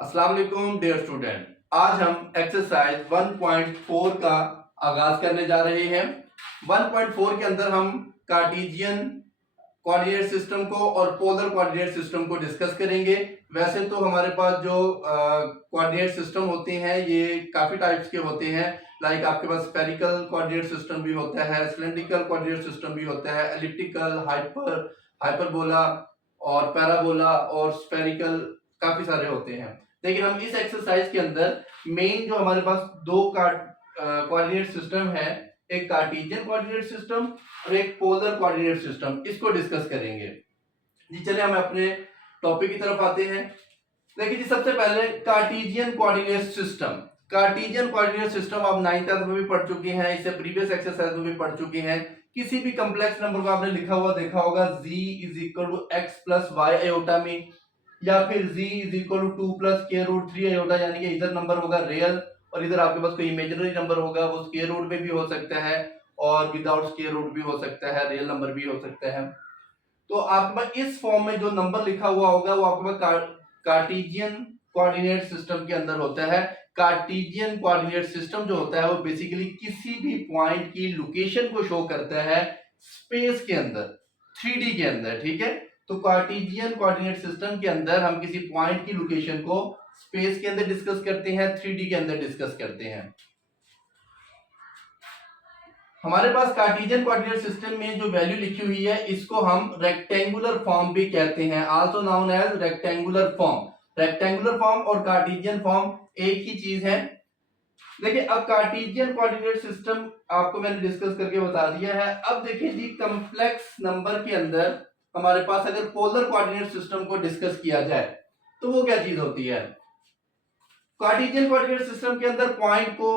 अस्सलाम वालेकुम dear student. आज हम एक्सरसाइज 1.4 का आगाज करने जा रहे हैं। 1.4 के अंदर हम कार्टेशियन कोऑर्डिनेट सिस्टम को और पोलर कोऑर्डिनेट सिस्टम को डिस्कस करेंगे। वैसे तो हमारे पास जो कोऑर्डिनेट सिस्टम होते हैं ये काफी टाइप्स के होते हैं। लाइक आपके पास स्फेरिकल कोऑर्डिनेट सिस्टम भी होता है, सिलेंड्रिकल कोऑर्डिनेट सिस्टम भी होता है, एलिप्टिकल, हाइपरबोला और पैराबोला और स्फेरिकल, काफी सारे होते हैं। लेकिन हम इस एक्सरसाइज के अंदर मेन जो हमारे पास दो कोऑर्डिनेट सिस्टम है, एक कार्टेशियन कोऑर्डिनेट सिस्टम और एक पोलर कोऑर्डिनेट सिस्टम, इसको डिस्कस करेंगे। जी चलिए हम अपने टॉपिक की तरफ आते हैं। देखिए जी, सबसे पहले Cartesian coordinate system. Cartesian coordinate system आप 9th में भी पढ़ चुके हैं, इससे प्रीवियस एक्सरसाइज में भी पढ़ चुके हैं। किसी भी कॉम्प्लेक्स नंबर को आपने लिखा हुआ देखा होगा z = x + y आयोटा में, या फिर z = 2 + k√3 आयोटा, यानी कि इधर नंबर होगा रियल और इधर आपके पास कोई इमेजिनरी नंबर होगा, वो स्क्वायर रूट में भी हो सकता है और विदाउट स्क्वायर रूट भी हो सकता है, रियल नंबर भी हो सकता है। तो आपके पास इस फॉर्म में जो नंबर लिखा हुआ होगा वो आपके पास कार्टेशियन कोऑर्डिनेट सिस्टम के अंदर होता है। कार्टेशियन कोऑर्डिनेट सिस्टम जो होता है वो बेसिकली किसी भी पॉइंट की लोकेशन को शो करता है स्पेस के अंदर, 3D के अंदर, ठीक है। तो कार्टेशियन कोऑर्डिनेट सिस्टम के अंदर हम किसी पॉइंट की लोकेशन को स्पेस के अंदर डिस्कस करते हैं, 3D के अंदर डिस्कस करते हैं। हमारे पास कार्टेशियन कोऑर्डिनेट सिस्टम में जो वैल्यू लिखी हुई है इसको हम रेक्टेंगुलर फॉर्म भी कहते हैं, also known as rectangular form. Rectangular form और कार्टेशियन फॉर्म एक ही चीज है। देखिए अब कार्टेशियन कोऑर्डिनेट सिस्टम आपको मैंने डिस्कस करके बता दिया है। अब देखिए जी, कॉम्प्लेक्स नंबर के अंदर हमारे पास अगर पोलर कोऑर्डिनेट सिस्टम को डिस्कस किया जाए तो वो क्या चीज होती है। कार्टेशियन कोऑर्डिनेट सिस्टम के अंदर पॉइंट को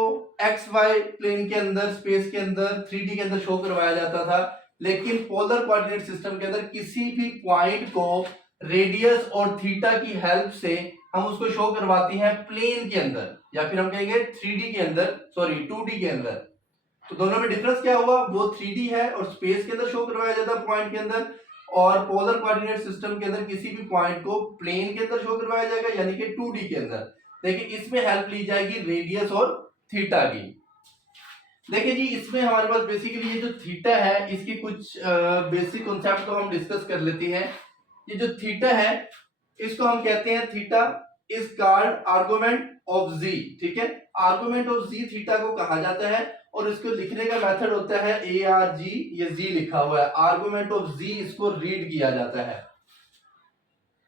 एक्स वाई प्लेन के अंदर, स्पेस के अंदर, 3D के अंदर शो करवाया जाता था। लेकिन पोलर कोऑर्डिनेट सिस्टम के अंदर किसी भी पॉइंट को रेडियस और थीटा की हेल्प से हम उसको शो करवाते हैं प्लेन के अंदर, या फिर हम कहेंगे 3D के अंदर, सॉरी 2D के अंदर। तो दोनों में डिफरेंस क्या हुआ, वो 3D है और स्पेस के अंदर शो करवाया जाता है पॉइंट के अंदर, और पोलर कोऑर्डिनेट सिस्टम के अंदर किसी भी पॉइंट को प्लेन के अंदर शो करवाया जाएगा, यानी कि 2D के अंदर। देखिए इसमें हेल्प ली जाएगी रेडियस और थीटा की। देखिए जी, इसमें हमारे पास बेसिकली ये जो थीटा है इसकी कुछ बेसिक कॉन्सेप्ट को हम डिस्कस कर लेते हैं। ये जो थीटा है इसको हम कहते हैं theta is called argument of z, ठीक है। आर्गुमेंट ऑफ z थीटा को कहा जाता है और इसको लिखने का मेथड होता है ARG, ये z लिखा हुआ है, आर्गुमेंट ऑफ z, इसको रीड किया जाता है।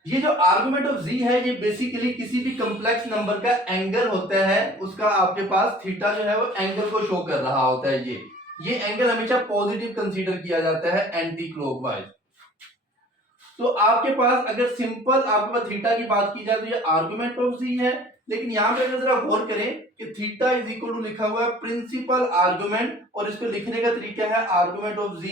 ये जो आर्गुमेंट ऑफ z है ये बेसिकली किसी भी कॉम्प्लेक्स नंबर का एंगल होता है, उसका आपके पास थीटा जो है वो एंगल को शो कर रहा होता है। ये एंगल हमेशा पॉजिटिव कंसीडर किया जाता है, एंटी क्लॉकवाइज। तो आपके पास अगर सिंपल आपके पास थीटा की बात की जाए तो ये आर्गुमेंट ऑफ z है। लेकिन यहां पे अगर जरा गौर करें कि थीटा इज इक्वल टू लिखा हुआ है प्रिंसिपल आर्गुमेंट, और इसको लिखने का तरीका है आर्गुमेंट ऑफ z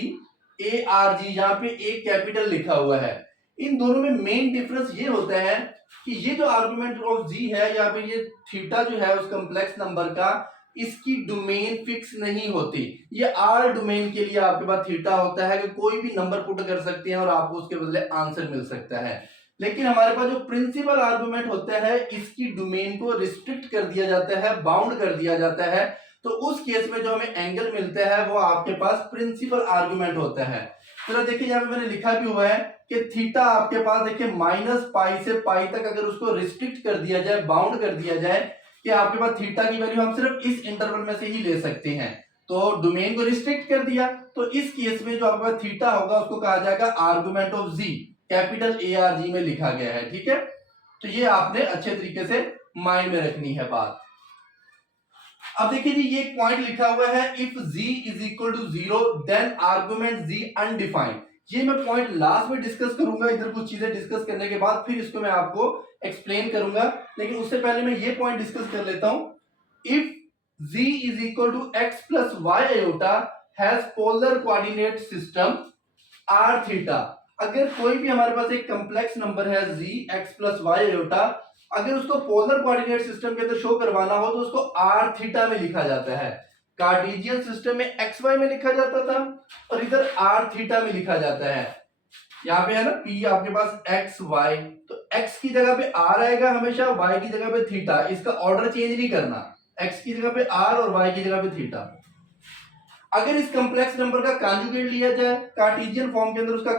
ARG, यहाँ पे A कैपिटल लिखा हुआ है। इन दोनों में मेन डिफरेंस ये होता है कि ये जो आर्गुमेंट ऑफ z है या फिर ये थीटा जो है उस कॉम्प्लेक्स नंबर का, इसकी डोमेन फिक्स नहीं होती। ये आर डोमेन के लिए आपके पास थीटा होता है कि कोई भी नंबर पुट कर सकते हैं और आपको उसके बदले आंसर मिल सकता है। लेकिन हमारे पास जो प्रिंसिपल आर्गुमेंट होता है इसकी डोमेन को रिस्ट्रिक्ट कर दिया जाता है, बाउंड कर दिया जाता है। तो उस केस में जो हमें एंगल मिलता है वो आपके पास प्रिंसिपल आर्गुमेंट होता है। चलो देखिए यहाँ पे मैंने लिखा भी हुआ है कि थीटा आपके पास देखिए -π से π तक अगर उसको रिस्ट्रिक्ट कर दिया जाए, बाउंड कर दिया जाए कि आपके पास थीटा की वैल्यू हम सिर्फ इस इंटरवल में से ही ले सकते हैं, तो डोमेन को रिस्ट्रिक्ट कर दिया, तो इस केस में जो आपके पास थीटा होगा उसको कहा जाएगा argument of z, capital ARG में लिखा गया है, ठीक है। तो ये आपने अच्छे तरीके से माइंड में रखनी है बात। अब देखिए जी, ये एक पॉइंट लिखा हुआ है if z = 0 then argument z undefined. ये मैं पॉइंट लास्ट में डिस्कस करूंगा, इधर कुछ चीजें डिस्कस करने के बाद फिर इसको मैं आपको एक्सप्लेन करूंगा। लेकिन उससे पहले मैं ये पॉइंट डिस्कस कर लेता हूं। If z = x + y iota has polar coordinate system r theta, अगर कोई भी हमारे पास एक कॉम्प्लेक्स नंबर है z x + y आयोटा, अगर उसको पोलर कोऑर्डिनेट सिस्टम के अंदर शो करवाना हो तो उसको r थीटा में लिखा जाता है। कार्टेशियन सिस्टम में xy में लिखा जाता था और इधर r थीटा में लिखा जाता है। यहाँ पे है ना p आपके पास xy, तो x की जगह पे r आएगा हमेशा, y की जगह पे थीटा, इसका ऑर्डर चेंज नहीं करना, x की जगह पे r और y की जगह पे थीटा। अगर इस कॉम्प्लेक्स नंबर का कॉन्जुगेट लिया जाए कार्टेशियन फॉर्म के अंदर, उसका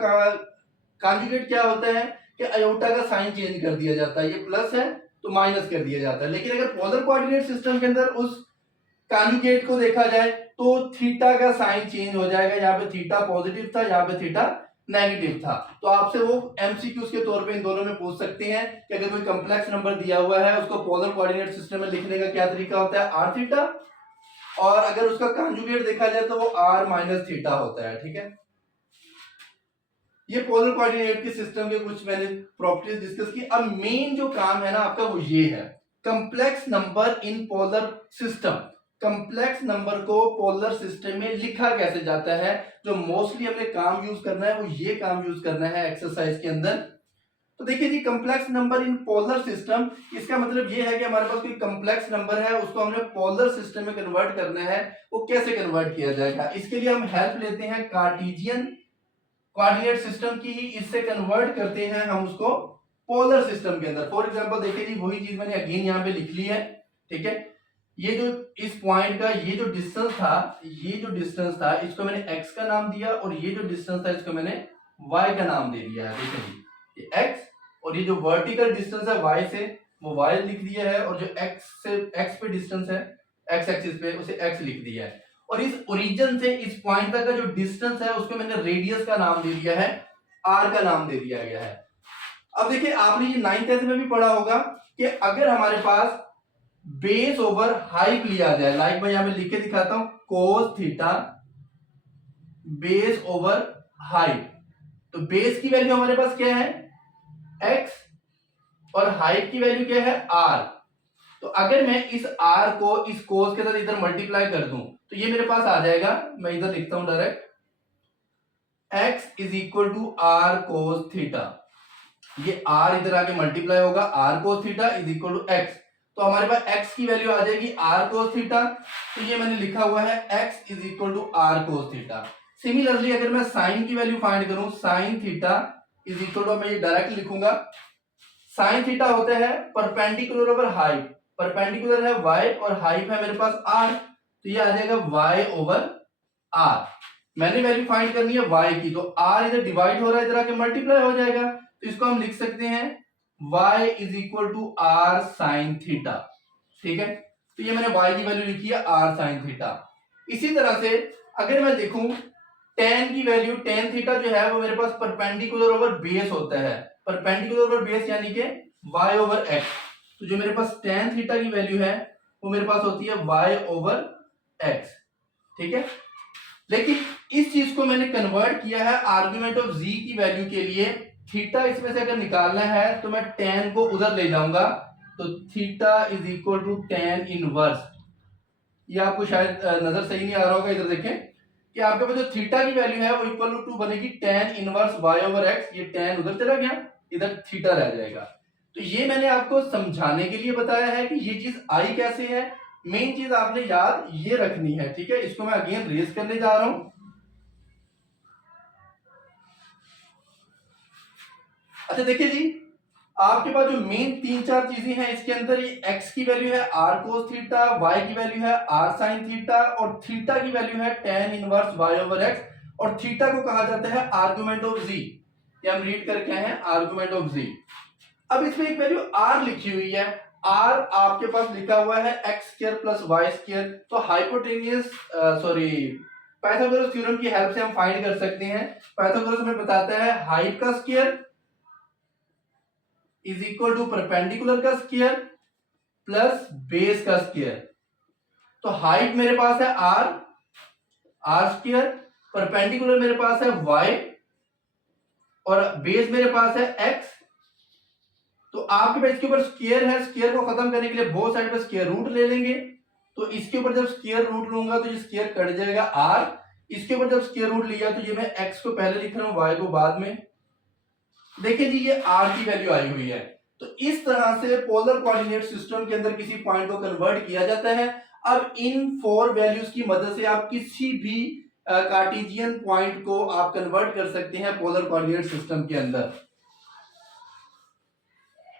कॉन्जुगेट क्या होता है कि आयोटा का साइन चेंज कर दिया जाता है, ये प्लस है तो माइनस कर दिया जाता है। लेकिन अगर पोलर कोऑर्डिनेट सिस्टम के अंदर उस कॉन्जुगेट को देखा जाए तो थीटा का साइन चेंज हो जाएगा, यहाँ पे थीटा पॉजिटिव था, यहाँ पे थीटा नेगेटिव था। तो आपसे वो एमसीक्यूज के तौर पे इन दोनों में पूछ सकते हैं कि अगर कोई कॉम्प्लेक्स नंबर दिया हुआ है उसको पोलर कोऑर्डिनेट सिस्टम में लिखने का क्या तरीका होता है, आर थीटा, और अगर उसका कॉन्जुगेट देखा जाए तो वो आर माइनस थीटा होता है। ठीक है, ये पोलर कोऑर्डिनेट के सिस्टम के कुछ मैंने प्रॉपर्टीज डिस्कस की। अब मेन जो काम है ना आपका वो ये है, complex number in polar system. Complex number को पोलर सिस्टम में लिखा कैसे जाता है, जो मोस्टली हमने काम यूज करना है वो ये काम यूज करना है एक्सरसाइज के अंदर। तो देखिए जी, complex number in polar system, इसका मतलब ये है कि हमारे पास कोई कॉम्प्लेक्स नंबर है उसको हमने पोलर सिस्टम में कन्वर्ट करना है, वो कैसे कन्वर्ट किया जाएगा। इसके लिए हम हेल्प लेते हैं कार्टेशियन कोऑर्डिनेट सिस्टम की ही, इससे कन्वर्ट करते हैं हम उसको पोलर सिस्टम के अंदर। फॉर एग्जांपल देखिए जी, वही चीज मैंने अगेन यहाँ पे लिख ली है। ठीक है, ये जो इस पॉइंट का ये जो डिस्टेंस था, ये जो डिस्टेंस था इसको मैंने x का नाम दिया, और ये जो डिस्टेंस था इसको मैंने y का नाम दे दिया है। देखिए जी, ये x, और ये जो वर्टिकल डिस्टेंस है y से वो y लिख दिया है, और जो x पे डिस्टेंस है x एक्सिस पे उसे x लिख दिया है, और इस ओरिजिन से इस पॉइंट तक का जो डिस्टेंस है उसको मैंने रेडियस का नाम दे दिया है, r का नाम दे दिया गया है। अब देखिए, आपने ये 9th में भी पढ़ा होगा कि अगर हमारे पास बेस ओवर हाइट लिया जाए, लाइक मैं यहां पे लिख के दिखाता हूं, cos theta base over height, तो बेस की वैल्यू हमारे पास क्या है x, और हाइट की वैल्यू क्या है r। तो अगर मैं इस r को इस कोस के साथ इधर मल्टीप्लाई कर दूं तो ये मेरे पास आ जाएगा, मैं इधर लिखता हूं direct, x is equal to r cos theta. ये r इधर आके मल्टीप्लाई होगा, r cos theta is equal to x, तो हमारे पास x की वैल्यू आ जाएगी r कोस थीटा, तो ये मैंने लिखा हुआ है x is equal to r cos theta. Similarly अगर मैं साइन की वैल्यू फाइंड करूं, sine theta is equal to, मैं ये डायरेक्ट लिखूंगा, साइन थीटा होता है परपेंडिकुलर ओवर हाइट, परपेंडिकुलर है y और हाइट है मेरे पास r, तो ये आ जाएगा y ओवर r। मैंने वैल्यू फाइंड करनी है y की, तो r इधर डिवाइड हो रहा है, इधर आके मल्टीप्लाई हो जाएगा, तो इसको हम लिख सकते हैं y is equal to r sine theta. ठीक है, तो ये मैंने y की वैल्यू लिखी है r साइन थीटा। इसी तरह से अगर मैं देखूं tan की वैल्यू, tan थीटा जो है वो मेरे पास परपेंडिकुलर ओवर बेस होता है, परपेंडिकुलर ओवर बेस यानी कि y ओवर x, तो जो मेरे पास tan थीटा की वैल्यू है वो मेरे पास होती है y ओवर x। ठीक है, लेकिन इस चीज को मैंने कन्वर्ट किया है आर्गुमेंट ऑफ z की वैल्यू के लिए। थीटा इसमें से अगर निकालना है तो मैं tan को उधर ले जाऊंगा, तो theta is equal to tan inverse. ये आपको शायद नजर सही नहीं आ रहा होगा, इधर देखें कि आपके पास जो थीटा की वैल्यू है वो इक्वल टू बनेगी tan inverse y over x, ये tan उधर चला गया, इधर थीटा रह जाएगा। तो ये मैंने आपको समझाने के लिए बताया है कि ये चीज आई कैसे है, मेन चीज आपने याद ये रखनी है। ठीक है, इसको मैं अगेन रेज करने जा रहा हूं। अच्छा देखिए जी, आपके पास जो मेन 3-4 चीजें हैं इसके अंदर, ये x की वैल्यू है r कोस थीटा, y की वैल्यू है r साइन थीटा, और थीटा की वैल्यू है tan inverse y over x, और थीटा को कहा जाता है आर्गुमेंट ऑफ z। ये हम रीड करके आए हैं, आर्गुमेंट ऑफ z। अब इसमें एक वैल्यू r लिखी हुई है, r आपके पास लिखा हुआ है x square plus y square, तो हाइपोटेनियस पाइथागोरस थ्योरम की हेल्प से हम फाइंड कर सकते हैं। पाइथागोरस हमें बताता है हाइट का square is equal to perpendicular का स्क्वायर प्लस बेस का स्क्वायर। तो हाइट मेरे पास है r स्क्वायर, परपेंडिकुलर मेरे पास है y, और बेस मेरे पास है x। तो आपके पास इसके ऊपर स्क्वायर है, स्क्वायर को खत्म करने के लिए बोथ साइड पे स्क्वायर रूट ले लेंगे, तो इसके ऊपर जब स्क्वायर रूट लूंगा तो ये स्क्वायर कट जाएगा r, इसके ऊपर जब स्क्वायर रूट लिया तो ये मैं x को पहले लिख रहा हूं, y को बाद में। देखिए जी, ये r की वैल्यू आई हुई है। तो इस तरह से पोलर कोऑर्डिनेट सिस्टम के अंदर किसी पॉइंट को कन्वर्ट किया जाता है। अब इन 4 वैल्यूज की मदद से आप किसी भी कार्टेशियन पॉइंट को आप कन्वर्ट कर सकते हैं पोलर कोऑर्डिनेट सिस्टम के अंदर।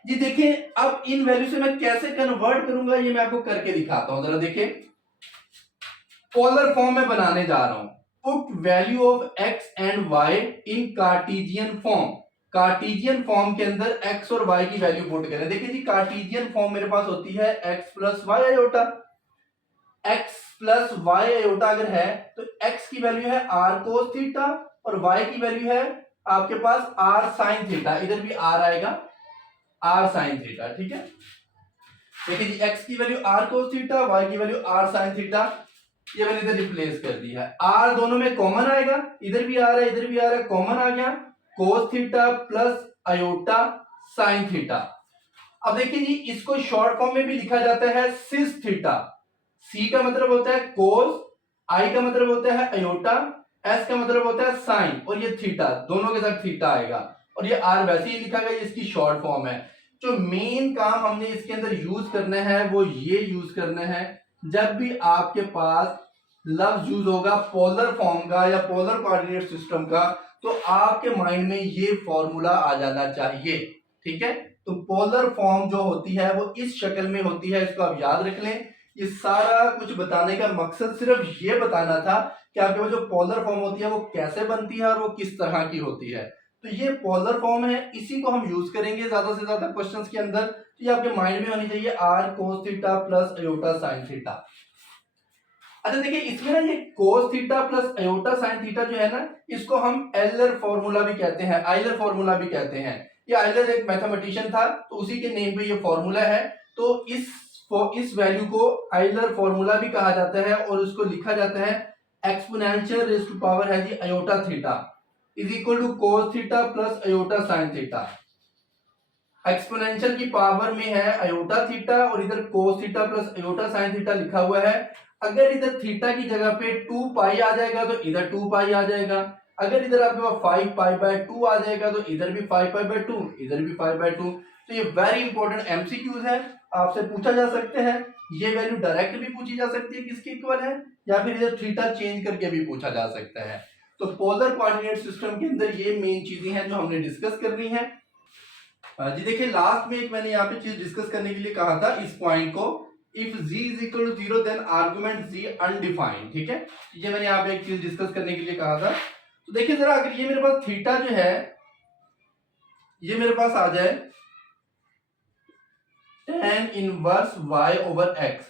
जी देखिए, अब इन वैल्यू से मैं कैसे कन्वर्ट करूंगा ये मैं आपको करके दिखाता हूं। जरा देखिए, पोलर फॉर्म में बनाने जा रहा हूं। Put value of X and Y in Cartesian form. Cartesian form के अंदर एक्स और वाई की वैल्यू पुट करें। देखिए जी, कार्टेशियन फॉर्म मेरे पास होती है X plus Y iota. X plus Y iota अगर है तो एक्स की वैल्यू है आर कोस थीटा और वाई की वैल्यू है आपके पास आर साइन थीटा। इधर भी आर आएगा, आर साइन थीटा। ठीक है, देखिए जी, एक्स की value R cos theta, Y की वैल्यू आर साइन थीटा। ये मैंने इधर रिप्लेस कर दिया है। आर दोनों में कॉमन आएगा, इधर भी आ रहा है इधर भी आ रहा है, कॉमन आ गया। कोस theta plus iota sine theta. अब देखिए जी, इसको शॉर्ट फॉर्म में भी लिखा जाता है सिस थीटा। सी का मतलब होता है कोस, आई का मतलब होता है आयोटा, एस का मतलब होता है साइन, और ये थीटा दोनों के साथ थीटा आएगा। और ये आर वैसे ही लिखा गया, इसकी शॉर्ट फॉर्म है। जो मेन काम हमने इसके अंदर यूज करना है वो ये यूज करना है, जब भी आपके पास लफ्ज यूज होगा पोलर फॉर्म का या पोलर कोऑर्डिनेट सिस्टम का, तो आपके माइंड में ये फॉर्मूला आ जाना चाहिए। ठीक है, तो पोलर फॉर्म जो होती है वो इस शक्ल में होती है, इसको आप याद रख लें। ये सारा कुछ बताने का मकसद सिर्फ ये बताना था कि आपके पास जो पोलर फॉर्म होती है वो कैसे बनती है और वो किस तरह की होती है। तो ये पोलर फॉर्म है, इसी को हम यूज करेंगे ज्यादा से ज्यादा क्वेश्चंस के अंदर। तो ये आपके माइंड में होनी चाहिए R cos theta plus iota sine theta. अच्छा देखिए, इसमें ना ये cos theta plus iota sine theta जो है ना, इसको हम एलर फॉर्मूला भी कहते हैं, आइलर फॉर्मूला भी कहते हैं। ये आइलर एक मैथमेटिशियन था, तो उसी के नेम पे ये फॉर्मूला है। तो इस वैल्यू को आइलर फॉर्मूला भी कहा जाता है और उसको लिखा जाता है एक्सपोनेंशियल रेज़ टू पावर है जी iota theta is equal to cos theta plus iota sine theta. Exponential की पावर में है अयोटा थीटा और इधर cos theta plus iota sine theta लिखा हुआ है। अगर इधर थीटा की जगह पे 2 पाई आ जाएगा तो इधर 2 पाई आ जाएगा। अगर इधर आपके पास 5 पाई बाय 2 आ जाएगा तो इधर भी 5 पाई बाय 2, इधर भी 5 बाय 2। तो ये वेरी इंपॉर्टेंट एमसीक्यूज है, आपसे पूछा जा सकते हैं। ये वैल्यू डायरेक्ट भी पूछी जा सकती है किसके इक्वल है, या फिर इधर थीटा चेंज करके भी पूछा जा सकता है। तो पोलर कोऑर्डिनेट सिस्टम के अंदर ये मेन चीजें हैं जो हमने डिस्कस करनी है। जी देखिए, लास्ट में एक मैंने यहाँ पे चीज डिस्कस करने के लिए कहा था इस पॉइंट को, if z is equal to 0 then argument z undefined. ठीक है, ये मैंने यहाँ पे एक चीज डिस्कस करने के लिए कहा था। तो देखिए जरा, अगर ये मेरे पास थीटा जो है ये मेरे पास आ जाए tan inverse y over x।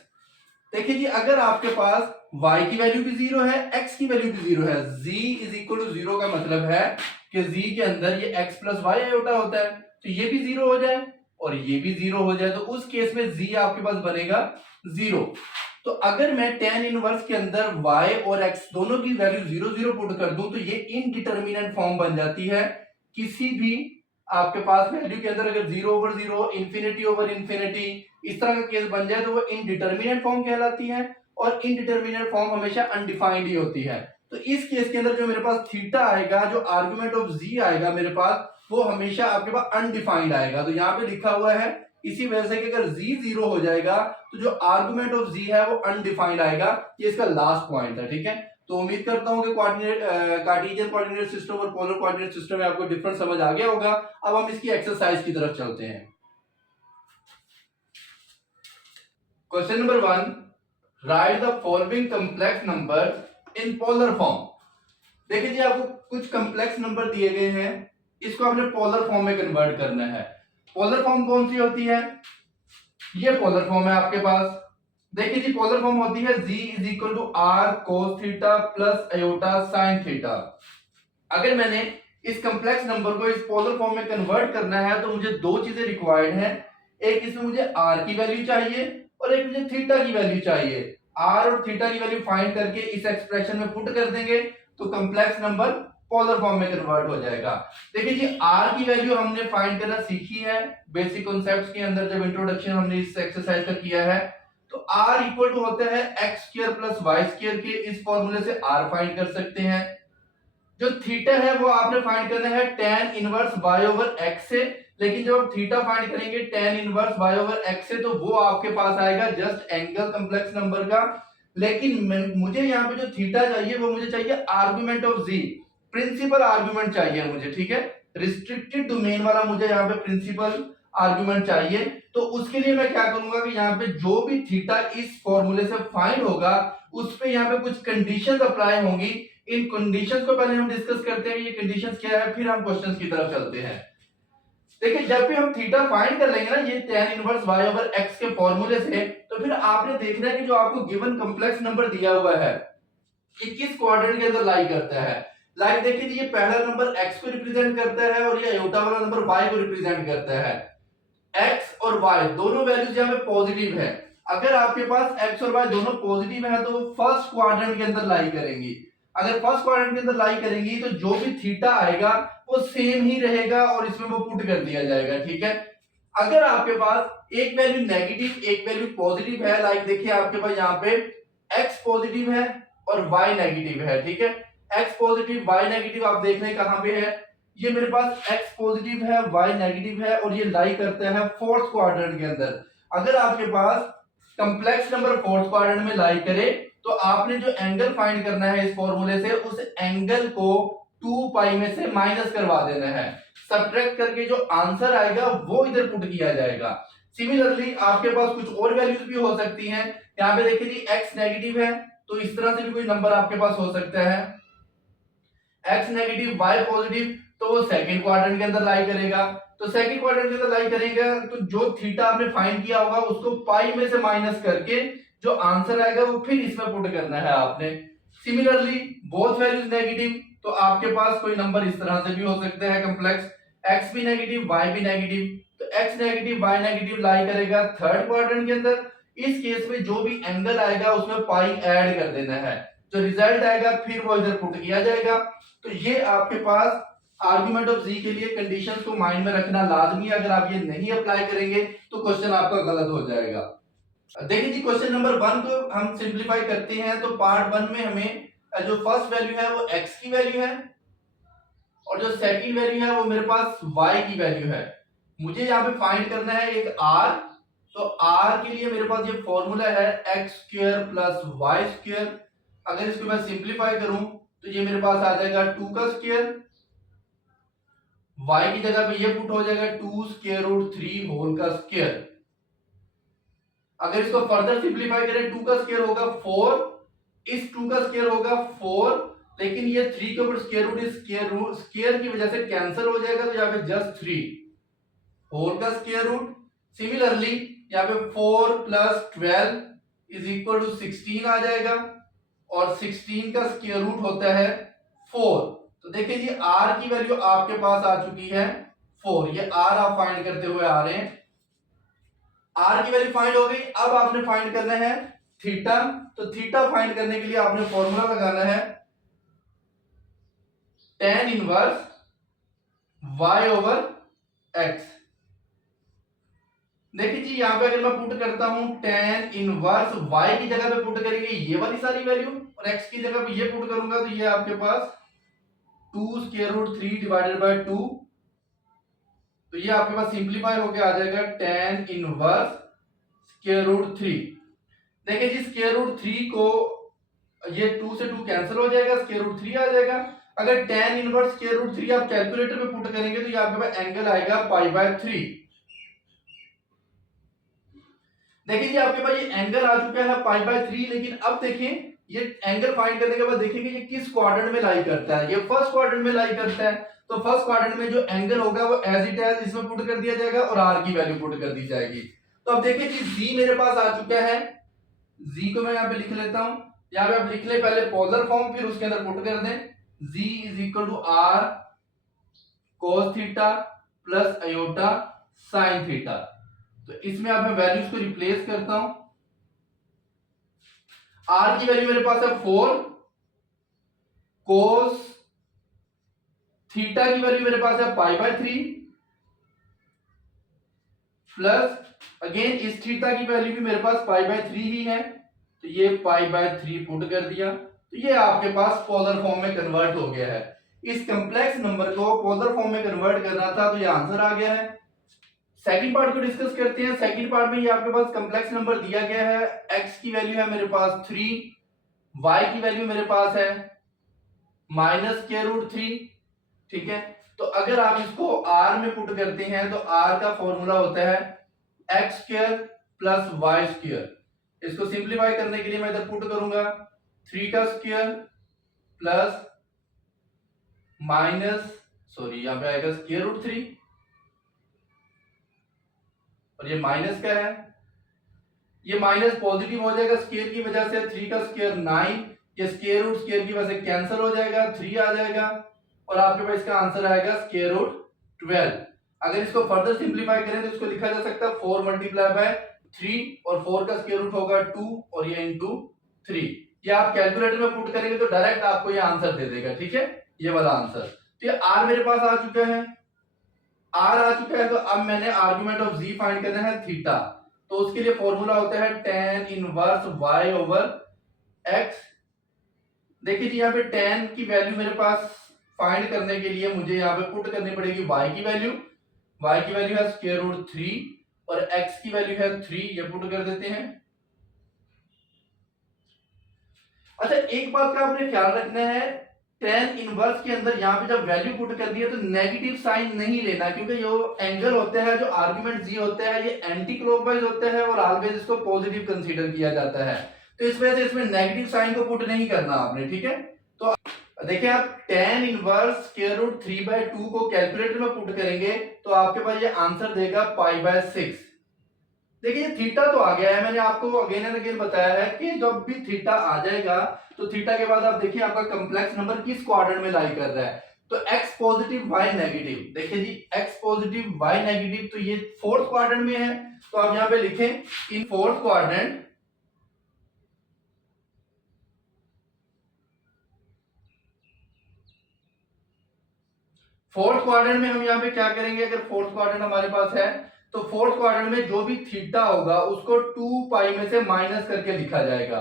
देखिए जी, अगर आपके पास y की वैल्यू भी 0 है, x की वैल्यू भी 0 है, z इज इक्वल टू 0 का मतलब है कि z के अंदर ये x प्लस वाई आयोटा होता है, तो ये भी 0 हो जाए और ये भी 0 हो जाए, तो उस केस में z आपके पास बनेगा 0। तो अगर मैं tan इनवर्स के अंदर y और x दोनों की वैल्यू 0 0 पुट कर दूं तो ये इनडिटरमिनेट फॉर्म बन जाती है। किसी भी आपके पास वैल्यू के अंदर अगर 0 ओवर 0, इंफिनिटी ओवर इंफिनिटी, इस तरह का केस बन जाए तो वो इनडिटरमिनेट फॉर्म कहलाती है, और इनडिटरमिनेट फॉर्म हमेशा अनडिफाइंड ही होती है। तो इस केस के अंदर जो मेरे पास थीटा आएगा, जो आर्गुमेंट ऑफ z आएगा मेरे पास, वो हमेशा आपके पास अनडिफाइंड आएगा। तो यहाँ पे लिखा हुआ है इसी वजह से कि अगर z 0 हो जाएगा तो जो आर्गुमेंट ऑफ z है वो अनडिफाइंड आएगा। ये इसका लास्ट पॉइंट है। ठीक है, तो उम्मीद करता हूं कि कार्टेशियन कोऑर्डिनेट सिस्टम और पोलर कोऑर्डिनेट सिस्टम में आपको डिफरेंस समझ आ गया होगा। अब हम इसकी एक्सरसाइज की तरफ चलते हैं। Question number 1, right the following complex number in polar form. देखिए जी, आपको कुछ कॉम्प्लेक्स नंबर दिए गए हैं, इसको आपने पोलर फॉर्म में कन्वर्ट करना है। पोलर फॉर्म कौन सी होती है? ये पोलर फॉर्म है आपके पास। देखिए जी, पोलर फॉर्म होती है z is equal to R cos theta plus iota sine theta. अगर मैंने इस कॉम्प्लेक्स नंबर को इस पोलर फॉर्म में कन्वर्ट करना है तो मुझे दो चीजें रिक्वायर्ड हैं। एक, इसमें मुझे r की वैल्यू चाहिए और एक मुझे थीटा की वैल्यू चाहिए। r और थीटा की वैल्यू फाइंड करके इस एक्सप्रेशन में पुट कर देंगे तो कॉम्प्लेक्स नंबर पोलर फॉर्म में कन्वर्ट हो जाएगा। देखिए जी, r की वैल्यू हमने फाइंड करना सीखी है बेसिक कॉन्सेप्ट्स के अंदर, जब इंट्रोडक्शन हमने इस एक्सरसाइज का किया है। तो r इक्वल टू होता है x square plus y square के, इस फॉर्मूले से r फाइंड कर सकते हैं। जो थीटा है वो आपने फाइंड करना है tan inverse y over x से, लेकिन जब आप थीटा फाइंड करेंगे tan inverse y over x से तो वो आपके पास आएगा जस्ट एंगल कॉम्प्लेक्स नंबर का। लेकिन मुझे यहाँ पे जो थीटा चाहिए वो मुझे चाहिए argument of z, principal argument चाहिए मुझे। ठीक है, रिस्ट्रिक्टेड डोमेन वाला मुझे यहाँ पे प्रिंसिपल आर्गुमेंट चाहिए, तो उसके लिए मैं क्या करूंगा कि यहाँ पे जो भी थीटा इस फॉर्मूले से फाइंड होगा उस पे यहाँ पे कुछ कंडीशंस अप्लाई होंगी। इन कंडीशंस को पहले हम डिस्कस करते हैं, ये कंडीशंस क्या है, फिर हम क्वेश्चंस की तरफ चलते हैं। देखिए जब भी हम थीटा फाइंड कर लेंगे ना ये tan inverse y over x के फॉर्मूले से, तो फिर आपने देखना है कि जो आपको गिवन कॉम्प्लेक्स नंबर दिया हुआ है ये किस क्वाड्रेंट के अंदर लाई करता है। लाइक देखिए ये पहला नंबर x को रिप्रेजेंट करता है और ये आयोटा वाला नंबर y को रिप्रेजेंट करता है। x और y दोनों वैल्यूज यहाँ पे पॉजिटिव है। अगर आपके पास x और y दोनों पॉजिटिव है तो वो फर्स्ट क्वाड्रेंट के अंदर लाई करेंगी। अगर फर्स्ट क्वाड्रेंट के अंदर लाई करेंगी तो जो भी थीटा आएगा वो सेम ही रहेगा और इसमें वो पुट कर दिया जाएगा, ठीक है। अगर आपके पास एक वैल्यू नेगेटिव एक वैल्यू पॉजिटिव है, लाइक देखिए आपके पास यहाँ पे x पॉजिटिव है और y नेगेटिव है, ठीक है। x पॉजिटिव y नेगेटिव आप देख रहे हैं कहां पे है, ये मेरे पास x पॉजिटिव है y नेगेटिव है और ये लाई करता है फोर्थ क्वाड्रेंट के अंदर। अगर आपके पास कॉम्प्लेक्स नंबर फोर्थ क्वाड्रेंट में लाई करे तो आपने जो एंगल फाइंड करना है इस फॉर्मूले से, उस एंगल को 2 पाई में से माइनस करवा देना है। सब्ट्रैक्ट करके जो आंसर आएगा वो इधर पुट किया जाएगा। सिमिलरली आपके पास कुछ और वैल्यूज भी हो सकती हैं। यहाँ पे देखिए जी x नेगेटिव है तो इस तरह से भी कोई नंबर आपके पास हो सकता है। x नेगेटिव y पॉजिटिव तो वो सेकंड क्वाड्रेंट के अंदर लाई करेगा। तो सेकंड क्वाड्रेंट के अंदर लाई करेगा तो जो थीटा आपने फाइंड किया होगा उसको पाई में से माइनस करके जो आंसर आएगा वो फिर इसमें पुट करना है आपने। सिमिलरली बोथ वैल्यूज नेगेटिव तो आपके पास कोई नंबर इस तरह से भी हो सकता है कॉम्प्लेक्स, x भी नेगेटिव y भी नेगेटिव, तो x नेगेटिव y नेगेटिव लाई करेगा थर्ड क्वाड्रेंट के अंदर। इस केस में जो भी एंगल आएगा उसमें पाई ऐड कर देना है, जो रिजल्ट आएगा फिर वो इधर पुट किया जाएगा। तो ये आपके पास आर्गुमेंट ऑफ z के लिए कंडीशंस को माइंड में रखना लाजमी है। अगर आप ये नहीं अप्लाई करेंगे तो क्वेश्चन आपका गलत हो जाएगा। देखिए जी क्वेश्चन नंबर 1 को हम सिंपलीफाई करते हैं तो पार्ट 1 में हमें जो फर्स्ट वैल्यू है वो x की वैल्यू है और जो सेकंड वैल्यू है वो मेरे पास y की वैल्यू है। मुझे यहाँ पे फाइंड करना है एक r, तो r के लिए मेरे पास ये फॉर्मूला है x square plus y square. अगर इसको मैं सिंपलीफाई करूं तो ये मेरे पास आ जाएगा 2 का स्क्वायर, y की जगह पे ये पुट हो जाएगा 2 स्क्वायर रूट 3 होल का स्क्वायर। अगर इसको फर्दर सिंपलीफाई करें 2 का स्क्वायर होगा 4, इस 2 का स्क्वायर होगा 4, लेकिन ये 3 के ऊपर स्क्वायर रूट स्क्वायर की वजह से कैंसिल हो जाएगा, तो यहाँ पे जस्ट 3 होल का स्क्वायर रूट। सिमिलरली यहाँ पे 4 प्लस 12 इज इक्वल टू 16 आ जाएगा और 16 का स्क्वायर रूट होता है 4। तो देखिए जी r की वैल्यू आपके पास आ चुकी है 4, ये r आप फाइंड करते हुए आ रहे हैं। r की वैल्यू फाइंड हो गई। अब आपने फाइंड करना है थीटा, तो थीटा फाइंड करने के लिए आपने फॉर्मूला लगाना है tan inverse y over x। देखिए जी यहाँ पे अगर मैं पुट करता हूं tan इनवर्स y की जगह पे पुट करेंगे ये वाली सारी वैल्यू और x की जगह पे ये पुट करूंगा तो ये आपके पास 2 स्क्वायर रूट 3 डिवाइडेड बाय 2, तो ये आपके पास सिंपलीफाई होके आ जाएगा tan इनवर्स स्क्वायर रूट 3। देखिए जी स्क्वायर रूट 3 को ये 2 से 2 कैंसिल हो जाएगा, स्क्वायर रूट 3 आ जाएगा। अगर tan इनवर्स स्क्वायर रूट 3 आप कैलकुलेटर पे पुट करेंगे तो ये आपके पास एंगल आएगा पाई बाय 3। देखिए जी आपके पास ये एंगल आ चुका है पाई बाय 3, लेकिन अब देखें ये एंगल फाइंड करने के बाद देखेंगे ये किस क्वाड्रेंट में लाई करता है। ये फर्स्ट क्वाड्रेंट में लाई करता है, तो फर्स्ट क्वाड्रेंट में जो एंगल होगा वो एज इट एज इसमें पुट कर दिया जाएगा और r की वैल्यू पुट कर दी जाएगी। तो अब देखिए जी z मेरे पास आ चुका है, z को मैं यहाँ पे लिख लेता हूं। यहाँ पे आप लिख ले पहले पोलर फॉर्म, फिर उसके अंदर पुट कर दें z is equal to r cos theta plus iota sin theta. तो इसमें अब मैं वैल्यूज को रिप्लेस करता हूं। r की वैल्यू मेरे पास है 4, cos थीटा की वैल्यू मेरे पास है पाई बाय 3 प्लस अगेन इस थीटा की वैल्यू भी मेरे पास पाई बाय 3 ही है, तो ये पाई बाय 3 पुट कर दिया, तो ये आपके पास पोलर फॉर्म में कन्वर्ट हो गया है। इस कॉम्प्लेक्स नंबर को पोलर फॉर्म में कन्वर्ट करना था तो ये आंसर आ गया है। सेकंड पार्ट को डिस्कस करते हैं। सेकंड पार्ट में ये आपके पास कॉम्प्लेक्स नंबर दिया गया है, x की वैल्यू है मेरे पास 3, y की वैल्यू मेरे पास है माइनस स्क्वायर रूट 3, ठीक है। तो अगर आप इसको r में पुट करते हैं तो r का फॉर्मूला होता है X square plus Y square. इसको सिंप्लीफाई करने के लिए मैं इधर पुट करूंगा 3 का स्क्वायर प्लस माइनस यहां पे आएगा स्क्वायर रूट 3 और ये माइनस क्या है, ये माइनस पॉजिटिव हो जाएगा स्क्वायर की वजह से, 3 का स्क्वायर 9, ये स्क्वायर रूट स्क्वायर की वजह से कैंसिल हो जाएगा, 3 आ जाएगा और आपके पास इसका आंसर आएगा स्क्वायर रूट 12। अगर इसको फर्दर सिंप्लीफाई करें तो इसको लिखा जा सकता है 4 मल्टीप्लाई बाय 3 और 4 का स्क्वायर रूट होगा 2 और ये इंटू 3। ये आप कैलकुलेटर में पुट करेंगे तो डायरेक्ट आपको ये आंसर दे देगा, ठीक है, ये वाला आंसर। तो ये r मेरे पास आ चुका है, r आ चुका है, तो अब मैंने आर्गुमेंट ऑफ z फाइंड करना है थीटा। तो उसके लिए फॉर्मूला होता है tan inverse y over x। देखिए जी यहाँ पे tan की वैल्यू मेरे पास फाइंड करने के लिए मुझे यहाँ पे पुट करनी पड़ेगी y की वैल्यू। y की वैल्यू है स्क्वायर रूट 3 और x की वैल्यू है 3, ये पुट कर देते हैं। अच्छा, एक बात का आपने ख्याल रखना है, tan इनवर्स के अंदर यहाँ पे जब वैल्यू पुट कर दी है तो नेगेटिव साइन नहीं लेना, क्योंकि जो एंगल होता है, जो आर्गुमेंट जी होता है, ये एंटी क्लॉकवाइज होता है और ऑलवेज इसको पॉजिटिव कंसीडर किया जाता है। तो इस वजह से इसमें नेगेटिव साइन को पुट नहीं करना आपने, ठीक है। तो देखिए आप tan इनवर्स स्क्वायर रूट 3/2 को कैलकुलेटर में पुट करेंगे तो आपके पास ये आंसर देगा पाई/6। देखिए थीटा तो आ गया है, मैंने आपको अगेन एंड अगेन बताया है कि जब भी थीटा आ जाएगा तो थीटा के बाद आप देखिए आपका कॉम्प्लेक्स नंबर किस क्वाड्रेंट में लाई कर रहा है। तो x पॉजिटिव y नेगेटिव, देखिए जी x पॉजिटिव y नेगेटिव, तो ये फोर्थ क्वाड्रेंट में है। तो आप यहां पे लिखें in fourth quadrant, fourth quadrant में हम यहाँ पे क्या करेंगे, अगर फोर्थ क्वाड्रेंट हमारे पास है तो फोर्थ क्वाड्रेंट में जो भी थीटा होगा उसको 2 पाई में से माइनस करके लिखा जाएगा।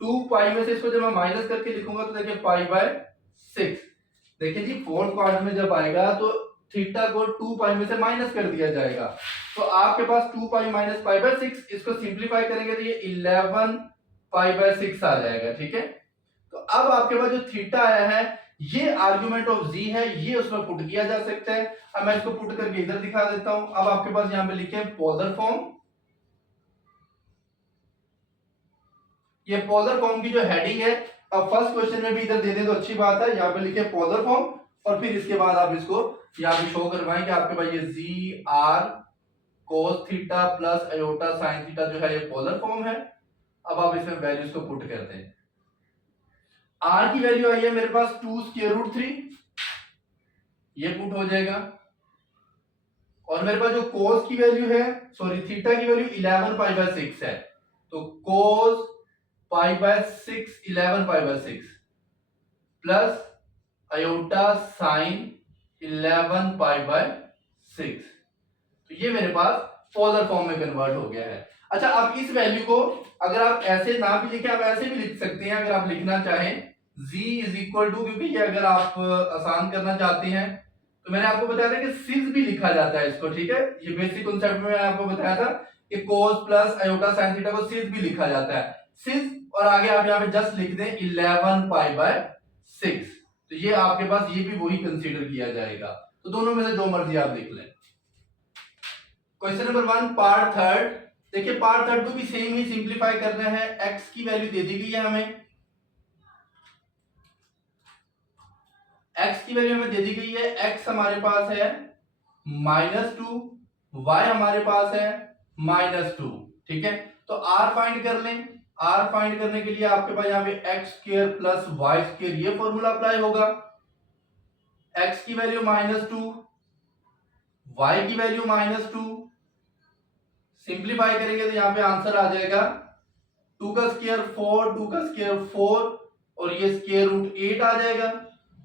2 पाई में से इसको जब मैं माइनस करके लिखूंगा तो देखिए पाई/6। देखिए जी फोर्थ क्वाड्रेंट में जब आएगा तो थीटा को 2 पाई में से माइनस कर दिया जाएगा, तो आपके पास 2 पाई माइनस पाई/6, इसको सिंप्लीफाई करेंगे तो ये 11 पाई/6 आ जाएगा, ठीक है। तो अब आपके पास जो थीटा आया है ये आर्गुमेंट ऑफ z है, ये उसमें पुट किया जा सकता है। अब मैं इसको पुट करके इधर दिखा देता हूं। अब आपके पास यहां पे लिखे पोलर फॉर्म, ये पोलर फॉर्म की जो हेडिंग है, अब फर्स्ट क्वेश्चन में भी इधर दे दें तो अच्छी बात है। यहां पे लिखे पोलर फॉर्म और फिर इसके बाद आप इसको यहां पे शो करवाएं कि आपके पास ये जी r cos theta plus iota sine theta जो है ये पोलर फॉर्म है। अब आप इसमें वैल्यूज को पुट करते हैं। r की वैल्यू आई है मेरे पास 2 स्क्वायर रूट 3, ये पुट हो जाएगा। और मेरे पास जो cos की वैल्यू है, थीटा की वैल्यू 11 पाई/6 है, तो cos पाई/6 11 पाई/6 प्लस आयोटा साइन 11 पाई/6, तो ये मेरे पास पोलर फॉर्म में कन्वर्ट हो गया है। अच्छा, अब इस वैल्यू को अगर आप ऐसे ना भी लिखें, आप ऐसे भी लिख सकते हैं अगर आप लिखना चाहें z इज इक्वल टू, क्योंकि ये अगर आप आसान करना चाहते हैं तो मैंने आपको बताया था कि सिज भी लिखा जाता है इसको, ठीक है। ये बेसिक कॉन्सेप्ट में मैंने आपको बताया था कि cos plus iota sine theta को सिज भी लिखा जाता है, सिज, और आगे आप यहाँ पे जस्ट लिख दें 11 पाई/6, तो ये आपके पास ये भी वही कंसीडर किया जाएगा। तो दोनों में से जो मर्जी आप लिख लें। क्वेश्चन नंबर 1 पार्ट थर्ड, देखिए पार्ट थर्ड को भी सेम ही सिंप्लीफाई करना है। x की वैल्यू दे दी गई है हमें, x की वैल्यू हमें दे दी गई है, x हमारे पास है -2, y हमारे पास है -2, ठीक है। तो r फाइंड कर लें। r फाइंड करने के लिए आपके पास यहाँ पे x² प्लस y² ये फॉर्मूला अप्लाई होगा। x की वैल्यू -2, y की वैल्यू -2, सिंप्लीफाई करेंगे तो यहाँ पे आंसर आ जाएगा 2 का स्क्वायर 4, 2 का स्क्वायर 4 और ये स्क्वायर रूट 8 आ जाएगा।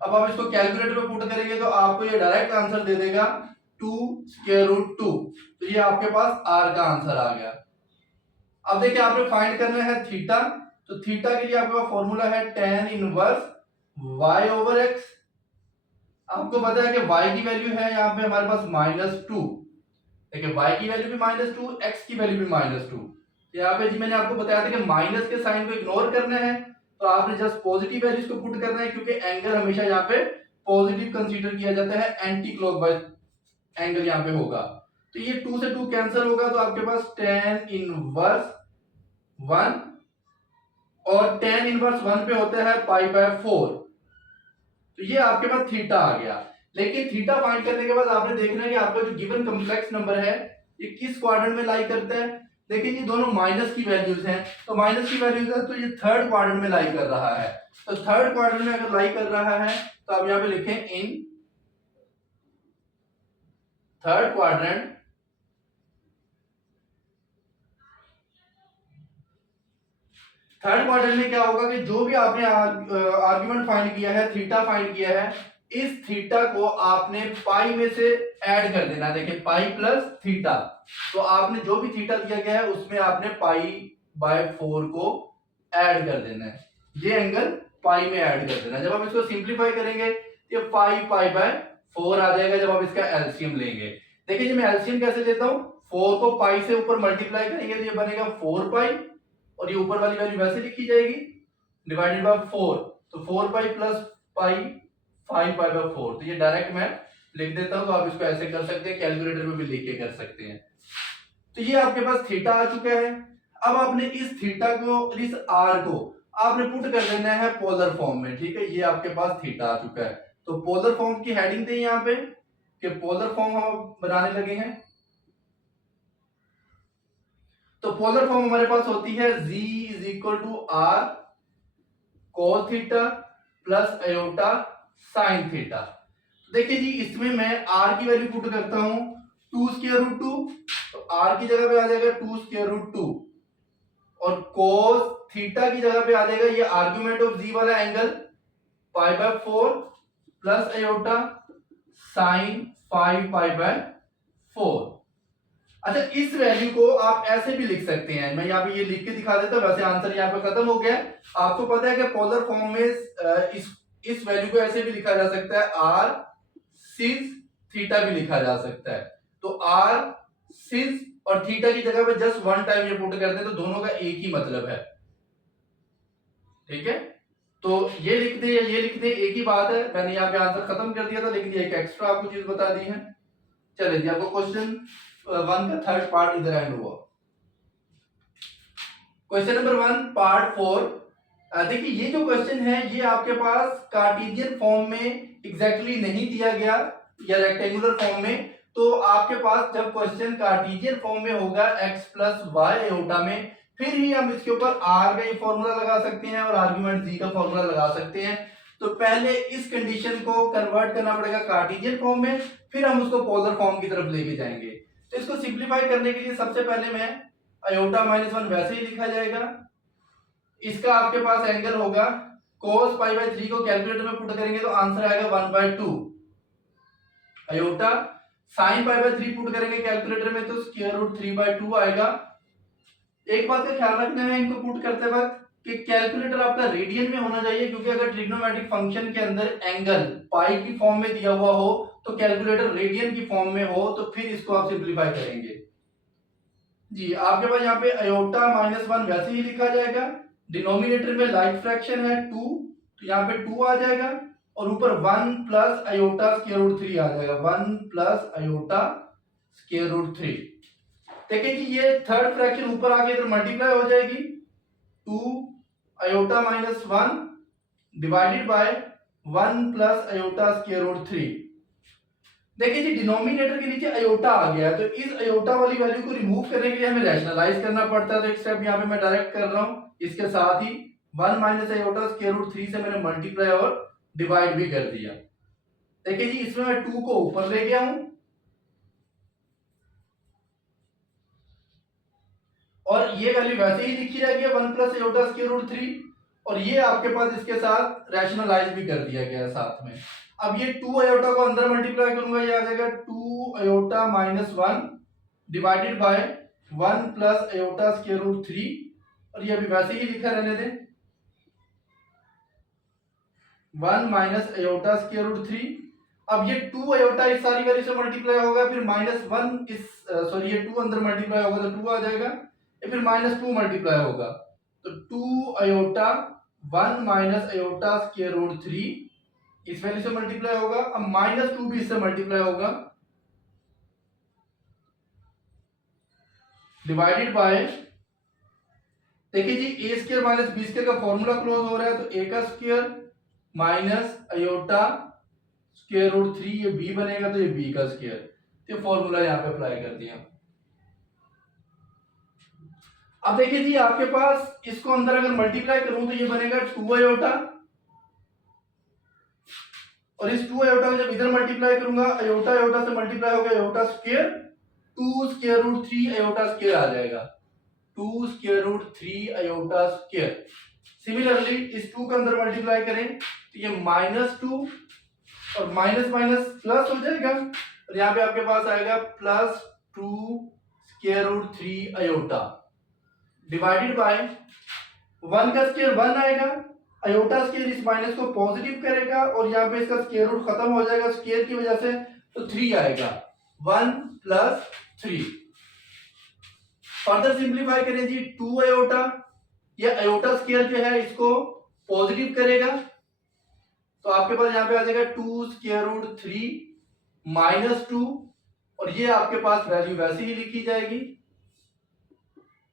अब आप इसको कैलकुलेटर पे पुट करेंगे तो आपको ये डायरेक्ट आंसर दे देगा 2 स्क्वायर रूट 2, तो ये आपके पास r का आंसर आ गया। अब देखिए आपने फाइंड करना है थीटा, तो थीटा के लिए आपके पास फॉर्मूला है tan inverse y over x। आपको पता है कि y की वैल्यू है यहाँ पे हमारे पास -2, देखिए y की वैल्यू भी -2, x की वैल्यू भी -2। यहाँ पे जी मैंने आपको बताया था कि माइनस के साइन को इग्नोर करना है, तो आपने जस्ट पॉजिटिव वैल्यूज को पुट करना है, क्योंकि एंगल हमेशा यहाँ पे पॉजिटिव कंसीडर किया जाता है, एंटी क्लॉकवाइज एंगल यहाँ पे होगा। तो ये 2 से 2 कैंसिल होगा, तो आपके पास tan इनवर्स 1 और tan इनवर्स 1 पे होता है π/4। तो ये आपके पास थीटा आ गया। लेकिन थीटा फाइंड करने के बाद आपने देखना है कि आपका जो गिवन कॉम्प्लेक्स नंबर है ये किस क्वाड्रेंट में लाई करता है। देखिए ये दोनों माइनस की वैल्यूज हैं, तो माइनस की वैल्यूज है तो ये थर्ड क्वाड्रेंट में लाई कर रहा है। तो थर्ड क्वाड्रेंट में अगर लाई कर रहा है तो आप यहाँ पे लिखें in third quadrant third quadrant में क्या होगा कि जो भी आपने आर्गुमेंट फाइंड किया है, थीटा फाइंड किया है, इस थीटा को आपने पाई में से ऐड कर देना। देखिए पाई प्लस थीटा, तो आपने जो भी थीटा दिया गया है उसमें आपने π/4 को ऐड कर देना है। ये एंगल पाई में ऐड कर देना। जब हम इसको सिंप्लीफाई करेंगे ये π/4 आ जाएगा जब आप इसका एलसीएम लेंगे। देखिए जी मैं एलसीएम कैसे लेता हूं, 4 को पाई से ऊपर मल्टीप्लाई करेंगे तो ये बनेगा 4π और ये ऊपर वाली वैल्यू वैसे लिखी जाएगी डिवाइडेड बाय 4, तो 4π प्लस पाई 5π/4। तो ये डायरेक्ट मैं लिख देता हूं, तो आप इसको ऐसे कर सकते हैं, कैलकुलेटर में भी लिख के कर सकते हैं। तो ये आपके पास थीटा आ चुका है। अब आपने इस थीटा को, इस आर को आपने पुट कर देना है पोलर फॉर्म में। ठीक है, ये आपके पास थीटा आ चुका है। तो पोलर फॉर्म की हेडिंग दें यहाँ पे कि पोलर फॉर्म हम बनाने लगे हैं। तो पोलर फॉर्म हमारे पास होती है z = r cos theta plus aorta sin theta. देखिए जी इसमें मैं r की वैल्यू पुट करता हूं 2√2, तो r की जगह पे आ जाएगा 2√2 और cos थीटा की जगह पे आ जाएगा ये आर्गुमेंट ऑफ z वाला एंगल π/4 प्लस अयोटा sin 5π/4। अच्छा इस वैल्यू को आप ऐसे भी लिख सकते हैं, मैं यहाँ पे ये लिख के दिखा देता हूं। वैसे आंसर यहाँ पे खत्म हो गया। आपको पता है कि पोलर फॉर्म में इस वैल्यू को ऐसे भी लिखा जा सकता है, r sin थीटा भी लिखा जा सकता है। तो r sin और थीटा की जगह पे जस्ट वन टाइम ये पुट कर दे तो दोनों का एक ही मतलब है। ठीक है, तो ये लिख दे या ये लिख दे एक ही बात है। मैंने यहाँ पे आंसर खत्म कर दिया था, लेकिन ये एक एक्स्ट्रा आपको चीज बता दी है। चलिए जी आपको क्वेश्चन 1 का थर्ड पार्ट इधर एंड हुआ। Question number 1 part 4। देखिए ये जो क्वेश्चन है ये आपके पास कार्टेशियन फॉर्म में एग्जैक्टली नहीं दिया गया या रेक्टेंगुलर फॉर्म में। तो आपके पास जब क्वेश्चन कार्टेशियन फॉर्म में होगा x प्लस वाई अयोटा में, फिर ही हम इसके ऊपर r का फॉर्मूला लगा सकते हैं और आर्गुमेंट z का फॉर्मूला लगा सकते हैं। तो पहले इस कंडीशन को कन्वर्ट करना पड़ेगा कार्टेशियन फॉर्म में, फिर हम उसको पोलर फॉर्म की तरफ लेके जाएंगे। तो इसको सिंप्लीफाई करने के लिए सबसे पहले मैं अयोटा -1 वैसे ही लिखा जाएगा। इसका आपके पास एंगल होगा cos π/3 को कैलकुलेटर में पुट करेंगे तो आंसर आएगा 1/2 अयोटा। sin π/3 पुट करेंगे कैलकुलेटर में तो √3/2 आएगा। एक बात का ख्याल रखना है इनको पुट करते वक्त कि कैलकुलेटर आपका रेडियन में होना चाहिए, क्योंकि अगर ट्रिग्नोमेट्रिक फंक्शन के अंदर एंगल पाई की फॉर्म में दिया हुआ हो तो कैलकुलेटर रेडियन की फॉर्म में हो, तो फिर इसको आप सिंप्लीफाई करेंगे। जी आपके पास यहाँ पे अयोटा -1 वैसे ही लिखा जाएगा। डिनोमिनेटर में लाइक फ्रैक्शन है 2, तो यहाँ पे 2 आ जाएगा और ऊपर 1 प्लस अयोटा √3 आ जाएगा। 1 प्लस अयोटा √3। देखिए कि ये थर्ड फ्रैक्शन ऊपर आके इधर मल्टीप्लाई हो जाएगी। 2 iota -1 divided by 1 plus iota √3। देखिए जी डिनोमिनेटर के नीचे अयोटा आ गया है, तो इस अयोटा वाली वैल्यू को रिमूव करने के लिए हमें रैशनलाइज करना पड़ता है। तो एक स्टेप यहाँ पे मैं डायरेक्ट कर रहा हूं। इसके साथ ही 1 माइनस अयोटा √3 से मैंने मल्टीप्लाई और डिवाइड भी कर दिया। देखिए जी इसमें मैं 2 को ऊपर ले गया हूं और ये वैल्यू वैसे ही लिखी रहेगी 1 प्लस अयोटा √3, और ये आपके पास इसके साथ रैशनलाइज भी कर दिया गया है साथ में। अब ये 2 अयोटा को अंदर मल्टीप्लाई करूंगा, ये आ जाएगा 2 iota -1 divided by 1 plus iota √3, और ये अभी वैसे ही लिखा रहने दें 1 माइनस अयोटा √3। अब ये 2 अयोटा इस सारी वैल्यू से मल्टीप्लाई होगा, फिर -1 इस सॉरी ये 2 अंदर मल्टीप्लाई होगा तो 2 आ जाएगा, ये फिर -2 मल्टीप्लाई होगा तो 2 अयोटा 1 माइनस अयोटा √3 इस वैल्यू से मल्टीप्लाई होगा, अब -2 भी इससे मल्टीप्लाई होगा, डिवाइडेड बाय, देखिए जी a square minus B square का फॉर्मूला क्लोज हो रहा है, तो a का square minus iota square root 3, ये b बनेगा, तो ये b का स्क्वायर, तो फॉर्मूला यहाँ पे अप्लाई कर दिया। अब देखिए जी आपके पास इसको अंदर अगर मल्टीप्लाई करूं तो ये बनेगा 2 अयोटा, और इस 2 अयोटा को जब इधर मल्टीप्लाई करूंगा, अयोटा अयोटा से मल्टीप्लाई होगा, iota square 2 square root 3 iota square आ जाएगा, 2 square root 3 iota square. Similarly इस 2 के अंदर मल्टीप्लाई करें तो ये -2 और माइनस माइनस प्लस हो जाएगा, और यहाँ पे आपके पास आएगा +2 square root 3 iota, divided by 1 का स्क्वायर 1 आएगा, अयोटा स्क्वायर इस माइनस को पॉजिटिव करेगा, और यहाँ पे इसका स्क्वायर रूट खत्म हो जाएगा स्क्वायर की वजह से, तो 3 आएगा, 1 + 3। फर्दर सिंप्लीफाई करें जी, 2 अयोटा, ये अयोटा स्क्वायर जो है इसको पॉजिटिव करेगा, तो आपके पास यहाँ पे आ जाएगा 2 स्क्वायर रूट 3 -2, और ये आपके पास वैल्यू वैसे ही लिखी जाएगी,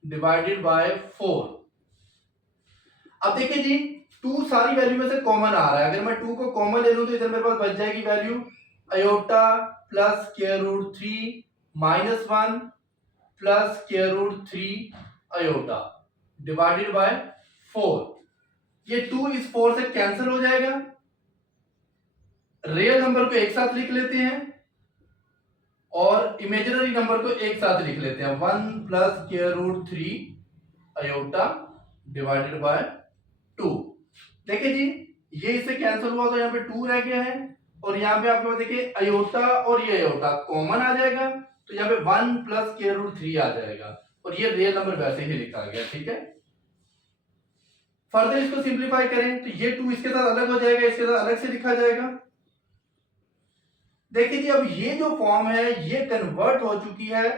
डिवाइडेड बाय 4। अब देखिए जी 2 सारी वैल्यू में से कॉमन आ रहा है, अगर मैं 2 को कॉमन ले लूं तो इधर मेरे पास बच जाएगी value iota plus square root 3 -1 plus square root 3 iota, divided by 4। ये 2 इस 4 से कैंसिल हो जाएगा, रियल नंबर को एक साथ लिख लेते हैं और इमेजिनरी नंबर को एक साथ लिख लेते हैं, 1 plus square root 3 iota divided by 2। देखिए जी ये इससे कैंसिल हुआ तो यहाँ पे 2 रह गया है, और यहाँ पे आपके पास देखिए अयोटा और ये अयोटा कॉमन आ जाएगा, तो यहाँ पे 1 प्लस स्क्वायर रूट 3 आ जाएगा, और ये रियल नंबर वैसे ही लिखा गया, ठीक है। फर्दर इसको सिंप्लीफाई करें तो ये 2 इसके साथ अलग हो जाएगा, इसके साथ अलग से लिखा जाएगा। देखिए जी अब ये जो फॉर्म है ये कन्वर्ट हो चुकी है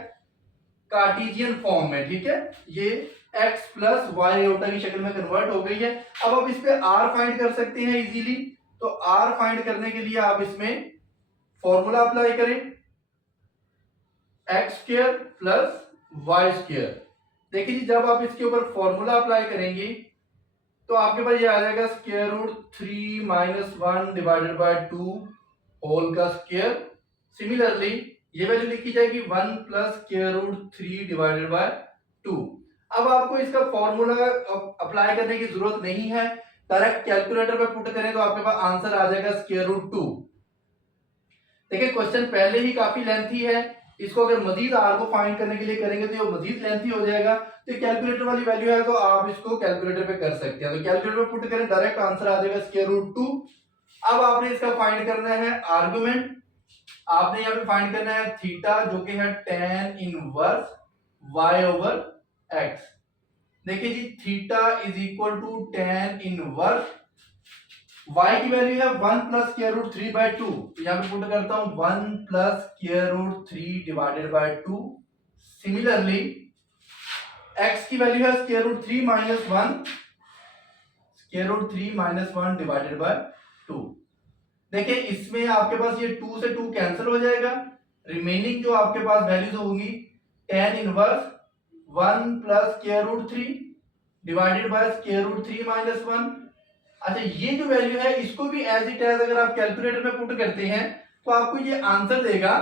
कार्टेशियन फॉर्म में, ठीक है, ये x प्लस वाई अयोटा की शक्ल में कन्वर्ट हो गई है। अब आप इस पे r फाइंड कर सकते हैं इजीली, तो r फाइंड करने के लिए आप इसमें फॉर्मूला अप्लाई करें, x square plus Y square. देखिए जी जब आप इसके ऊपर फॉर्मूला अप्लाई करेंगे तो आपके पास ये आ जाएगा square root 3 - 1 divided by 2 whole का स्क्वायर। सिमिलरली ये वैल्यू लिखी जाएगी 1 plus square root 3 divided by 2। अब आपको इसका फॉर्मूला अप्लाई करने की जरूरत नहीं है, डायरेक्ट कैलकुलेटर पे पुट करें तो आपके पास आंसर आ जाएगा स्क्वायर रूट 2। देखिए क्वेश्चन पहले ही काफी लेंथी है, इसको अगर मजीद आर को फाइंड करने के लिए करेंगे तो ये मजीद लेंथी हो जाएगा, तो कैलकुलेटर वाली वैल्यू है तो आप इसको कैलकुलेटर पे कर सकते हैं, तो कैलकुलेटर पे पुट करें डायरेक्ट आंसर आ जाएगा स्क्वायर रूट 2। अब आपने इसका फाइंड करना है आर्गुमेंट, आपने यहाँ पे फाइंड करना है थीटा जो कि है tan inverse y over x। देखिए जी theta is equal to tan inverse y की वैल्यू है 1 प्लस स्क्वायर रूट 3 बाय 2, तो यहाँ पे पुट करता हूं 1 plus square root 3 divided by 2। Similarly x की वैल्यू है square root 3 minus 1, square root 3 minus 1 divided by 2। देखिए इसमें आपके पास ये 2 से 2 कैंसिल हो जाएगा, रिमेनिंग जो आपके पास वैल्यूज होंगी tan inverse 1 plus square root 3 divided by square root 3 minus 1। अच्छा ये जो वैल्यू है इसको भी एज इट एज अगर आप कैलकुलेटर में पुट करते हैं तो आपको ये आंसर देगा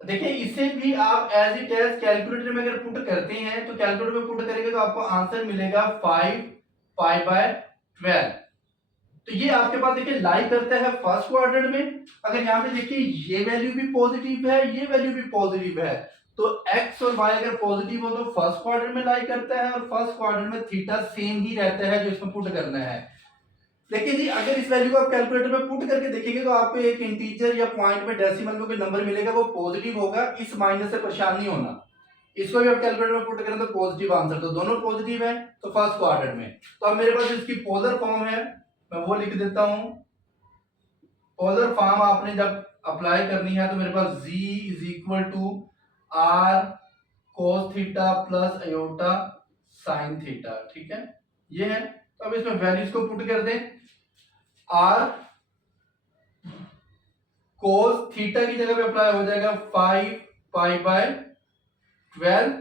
देखिए इसे भी आप एज इट एज कैलकुलेटर में अगर पुट करते हैं तो कैलकुलेटर में पुट करेंगे तो आपको आंसर मिलेगा 5 पाई बाय 12। तो ये आपके पास देखिए लाई करता है फर्स्ट क्वाड्रेंट में। अगर यहाँ पे देखिए ये वैल्यू भी पॉजिटिव है, ये वैल्यू भी पॉजिटिव है, तो x और y अगर पॉजिटिव हो तो फर्स्ट क्वाड्रेंट में लाई करता है, और फर्स्ट क्वाड्रेंट में थीटा सेम ही रहता है जो इसमें पुट करना है। देखिए जी अगर इस वैल्यू को आप कैलकुलेटर में पुट करके देखेंगे तो आपको एक इंटीजर या पॉइंट में डेसिमल में कोई नंबर मिलेगा, वो पॉजिटिव होगा, इस माइनस से परेशान नहीं होना। इसको भी आप कैलकुलेटर में पुट करें तो पॉजिटिव आंसर, तो दोनों पॉजिटिव है तो फर्स्ट क्वाड्रेंट में। तो अब मेरे पास इसकी पोलर फॉर्म है, मैं वो लिख देता हूं पोलर फॉर्म आपने जब अप्लाई करनी है तो मेरे पास z is equal to r cos theta plus iota sine theta, ठीक है, ये है। तो अब इसमें वैल्यूज को पुट कर दें। r cos थीटा की जगह पे अप्लाई हो जाएगा 5 पाई बाय 12।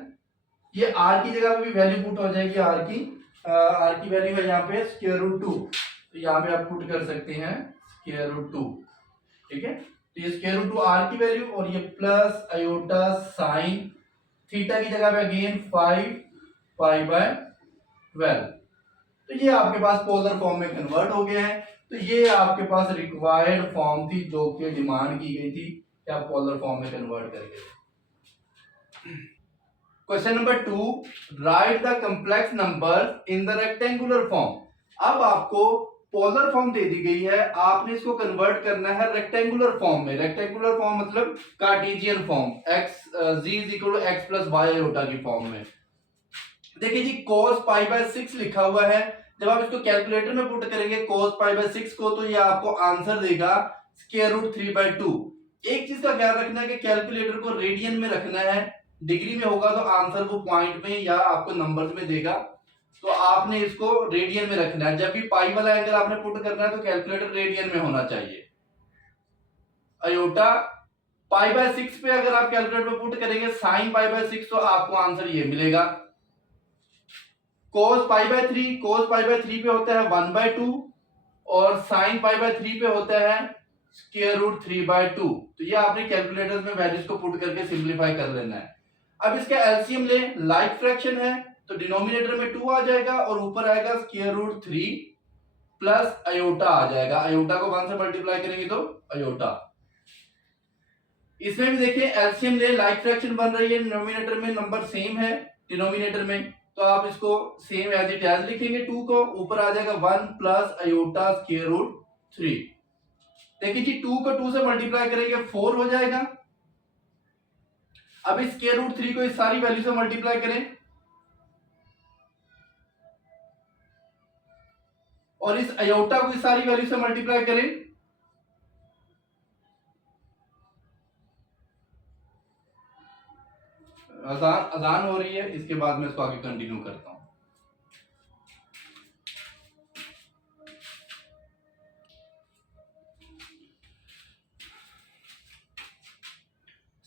ये r की जगह पे भी वैल्यू पुट हो जाएगी, r की वैल्यू है यहाँ पे स्क्वायर रूट 2, तो यहाँ पे आप पुट कर सकते हैं स्क्वायर रूट 2, ठीक है। तो ये स्क्वायर रूट 2 r की वैल्यू और ये प्लस अयोटा साइन थीटा की जगह पे अगेन 5 पाई बाय 12। तो ये आपके पास पोलर फॉर्म में कन्वर्ट हो गया है। तो ये आपके पास रिक्वायर्ड फॉर्म थी जो कि डिमांड की गई थी कि आप पोलर फॉर्म में कन्वर्ट करके। Question number 2, right the complex number in the rectangular form. अब आपको पोलर फॉर्म दे दी गई है, आपने इसको कन्वर्ट करना है रेक्टेंगुलर फॉर्म में। रेक्टेंगुलर फॉर्म मतलब Cartesian form, x z is equal to x plus Y iota की फॉर्म में। देखिए जी cos पाई बाय 6 लिखा हुआ है, जब आप इसको कैलकुलेटर में पुट करेंगे cos पाई बाय 6 को, तो ये आपको आंसर देगा स्क्वायर रूट 3/2। एक चीज का ख्याल रखना है कि कैलकुलेटर को रेडियन में रखना है, डिग्री में होगा तो आंसर वो पॉइंट में या आपको नंबर्स में देगा, तो आपने इसको रेडियन में रखना है। जब भी पाई वाला एंगल आपने पुट करना है तो कैलकुलेटर रेडियन में होना चाहिए। अयोटा पाई बाय 6 पे अगर आप कैलकुलेटर में पुट करेंगे साइन पाई बाय 6, तो आपको आंसर ये मिलेगा। cos पाई बाय 3 पे होता है 1/2 और sin पाई बाय 3 पे होता है स्क्वायर रूट 3/2। तो ये आपने कैलकुलेटर में वैल्यूज को पुट करके सिंपलीफाई कर लेना है। अब इसका एलसीएम ले, लाइक फ्रैक्शन है तो डिनोमिनेटर में 2 आ जाएगा और ऊपर आएगा स्क्वायर रूट 3 प्लस अयोटा आ जाएगा। अयोटा को 1 से मल्टीप्लाई करेंगे तो अयोटा। इसमें भी देखिए एलसीएम ले, लाइक फ्रैक्शन बन रही है, डिनोमिनेटर में नंबर सेम है डिनोमिनेटर में, तो आप इसको सेम एज इट एज लिखेंगे 2 को, ऊपर आ जाएगा 1 प्लस अयोटा स्क्वायर रूट 3। देखिए जी 2 को 2 से मल्टीप्लाई करेंगे 4 हो जाएगा। अब इस स्क्वायर रूट 3 को इस सारी वैल्यू से मल्टीप्लाई करें और इस अयोटा को इस सारी वैल्यू से मल्टीप्लाई करें, अजान हो रही है, इसके बाद मैं इसको आगे कंटिन्यू करता हूं।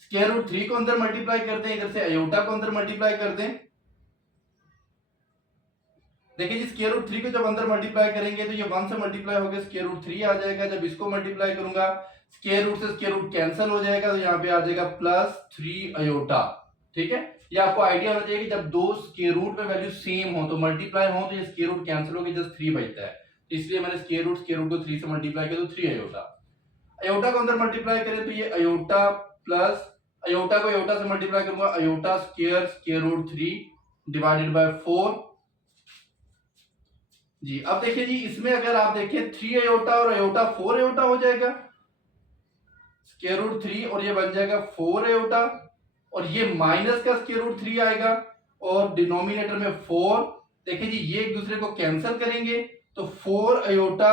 स्क्वायर रूट 3 को अंदर मल्टीप्लाई करते हैं, इधर से अयोटा को अंदर मल्टीप्लाई करते हैं। देखिए जी स्क्वायर रूट 3 को जब अंदर मल्टीप्लाई करेंगे तो ये 1 से मल्टीप्लाई होकर स्क्वायर रूट 3 आ जाएगा। जब इसको मल्टीप्लाई करूंगा स्क्वायर रूट से स्क्वायर रूट कैंसिल हो जाएगा, तो यहाँ पे आ जाएगा प्लस 3 अयोटा, ठीक है। ये आपको आइडिया होना चाहिए कि जब दो स्क्वायर रूट में वैल्यू सेम हो तो मल्टीप्लाई हो तो ये स्क्वायर रूट कैंसिल होकर जस्ट 3 बचता है, तो इसलिए मैंने स्क्वायर रूट को 3 से मल्टीप्लाई किया तो 3 अयोटा। अयोटा को अंदर मल्टीप्लाई करें तो ये अयोटा प्लस अयोटा को अयोटा से मल्टीप्लाई करूंगा, iota square root 3 divided by 4 जी। अब देखिए जी इसमें अगर आप देखें 3 अयोटा और अयोटा 4 अयोटा हो जाएगा, स्क्वायर रूट 3 और ये बन जाएगा 4 अयोटा, और ये माइनस का स्क्वायर रूट 3 आएगा और डिनोमिनेटर में 4। देखिए जी ये एक दूसरे को कैंसिल करेंगे तो 4 अयोटा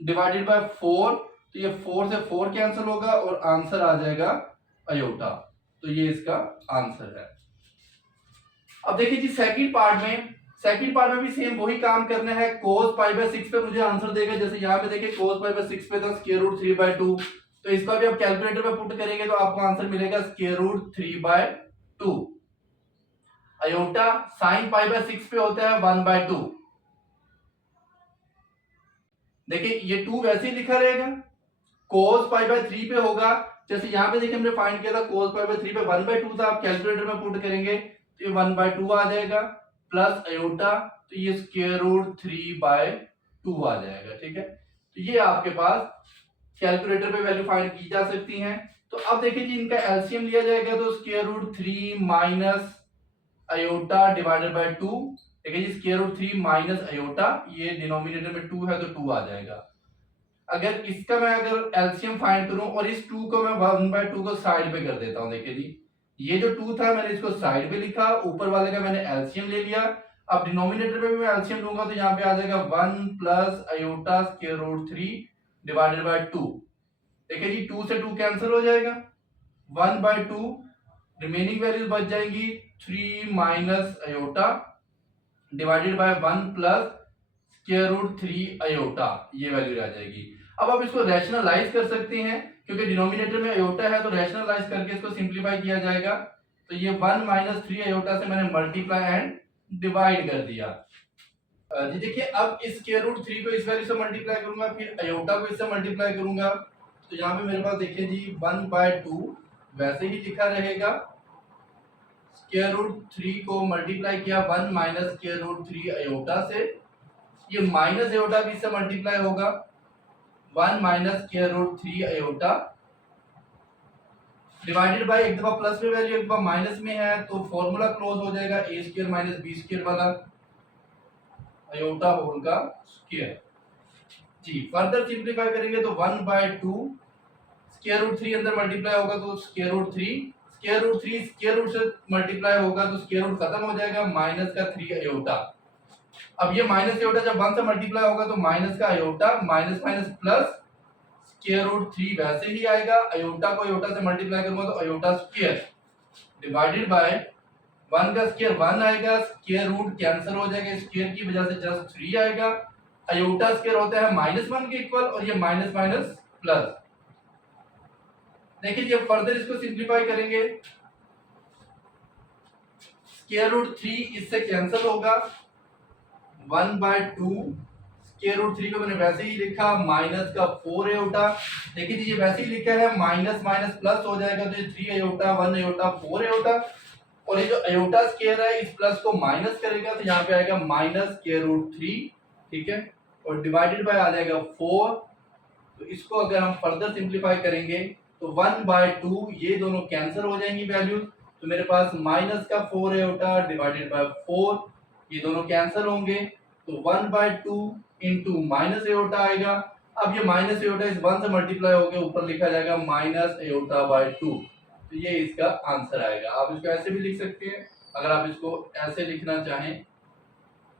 डिवाइडेड बाय 4, तो ये 4 से 4 कैंसिल होगा और आंसर आ जाएगा अयोटा। तो ये इसका आंसर है। अब देखिए जी सेकंड पार्ट में भी सेम वही काम करना है। cos पाई बाय 6 पे मुझे आंसर देगा, जैसे यहाँ पे देखिए cos पाई बाय 6 पे था स्क्वायर रूट 3/2, तो इसका भी आप कैलकुलेटर पे पुट करेंगे तो आपको आंसर मिलेगा square root 3/2। Iota sin pi by 6 पे होता है 1/2। देखिए ये 2 वैसे ही लिखा रहेगा, cos पाई बाय 3 पे होगा, जैसे यहाँ पे देखिए हमने फाइंड किया था cos पाई बाय 3 पे 1/2 था, आप कैलकुलेटर में पुट करेंगे तो ये 1/2 आ जाएगा प्लस अयोटा, तो ये स्क्वायर रूट 3/2 आ जाएगा, ठीक है। तो ये आपके पास कैलकुलेटर पे वैल्यू फाइंड की जा सकती हैं। तो अब देखिए जी इनका एलसीएम लिया जाएगा तो square root 3 minus iota divided by 2। देखिए जी स्क्वायर रूट 3 माइनस अयोटा, ये डिनोमिनेटर में 2 है तो 2 आ जाएगा। अगर इसका मैं अगर एलसीएम फाइंड करूं और इस 2 को मैं 1/2 को साइड पे कर देता हूं, देखिए जी ये जो 2 था मैंने इसको साइड पे लिखा, ऊपर वाले का मैंने एलसीएम ले लिया। अब डिनोमिनेटर में भी मैं एलसीएम लूंगा तो यहाँ पे आ जाएगा 1 plus iota square root 3 divided by 2। देखिए जी 2 से 2 कैंसिल हो जाएगा, 1/2 रिमेनिंग वैल्यूज बच जाएंगी 3 minus iota divided by 1 plus square root 3 iota, ये वैल्यू रह जाएगी। अब आप इसको रैशनलाइज कर सकते हैं, क्योंकि डिनोमिनेटर में अयोटा है तो रैशनलाइज करके इसको सिंपलीफाई किया जाएगा। तो ये 1 माइनस 3 अयोटा से मैंने मल्टीप्लाई एंड डिवाइड कर दिया। जी देखिए, अब इस स्क्वायर रूट 3 को इस वैल्यू से मल्टीप्लाई करूंगा, फिर अयोटा को इससे मल्टीप्लाई करूंगा, तो यहाँ पे मेरे पास देखिए जी 1/2 वैसे ही लिखा रहेगा, स्क्वायर रूट 3 को मल्टीप्लाई किया 1 माइनस स्क्वायर रूट 3 अयोटा से, ये माइनस अयोटा भी इससे मल्टीप्लाई होगा 1 minus square root 3 iota divided by, एक दफा प्लस में वैल्यू एक दफा माइनस में है तो फॉर्मूला क्लोज हो जाएगा ए स्क्वायर माइनस बी स्क्वायर वाला, अयोटा होल का स्क्वायर। जी फर्दर सिंपलीफाई करेंगे तो 1/2 स्क्वायर रूट 3 अंदर मल्टीप्लाई होगा तो स्क्वायर रूट 3 स्क्वायर रूट से मल्टीप्लाई होगा तो स्क्वायर रूट खत्म हो जाएगा, माइनस का 3 अयोटा। अब ये माइनस अयोटा जब 1 से मल्टीप्लाई होगा तो माइनस का iota, minus minus plus square root 3 वैसे ही आएगा, अयोटा को अयोटा से मल्टीप्लाई करूंगा तो अयोटा स्क्वायर डिवाइडेड बाय 1 का स्क्वायर 1 आएगा, स्क्वायर रूट कैंसिल हो जाएगा, स्क्वायर की वजह से जस्ट 3 आएगा, अयोटा स्क्वायर होता है -1 के इक्वल और ये माइनस माइनस प्लस। देखिए जब फर्दर इसको सिंपलीफाई करेंगे, स्क्वायर रूट 3 इससे कैंसिल होगा, 1/2 स्क्वायर रूट 3 को मैंने वैसे ही लिखा, माइनस का 4 अयोटा। देखिए ये वैसे ही लिखा है, माइनस माइनस प्लस हो जाएगा तो ये 3 अयोटा 1 अयोटा 4 अयोटा, और ये जो अयोटा स्क्वायर है इस प्लस को माइनस करेगा तो यहाँ पे आएगा माइनस स्क्वायर रूट 3, ठीक है, और डिवाइडेड बाय आ जाएगा 4। तो इसको अगर हम फर्दर सिंपलीफाई करेंगे तो 1/2 ये दोनों कैंसिल हो जाएंगी वैल्यूज, तो मेरे पास माइनस का 4 अयोटा डिवाइडेड बाय 4, ये दोनों कैंसिल होंगे तो 1/2 इंटू माइनस अयोटा आएगा। अब ये माइनस अयोटा इस 1 से मल्टीप्लाई होकर ऊपर लिखा जाएगा माइनस अयोटा बाय 2, तो ये इसका आंसर आएगा। आप इसको ऐसे भी लिख सकते हैं, अगर आप इसको ऐसे लिखना चाहें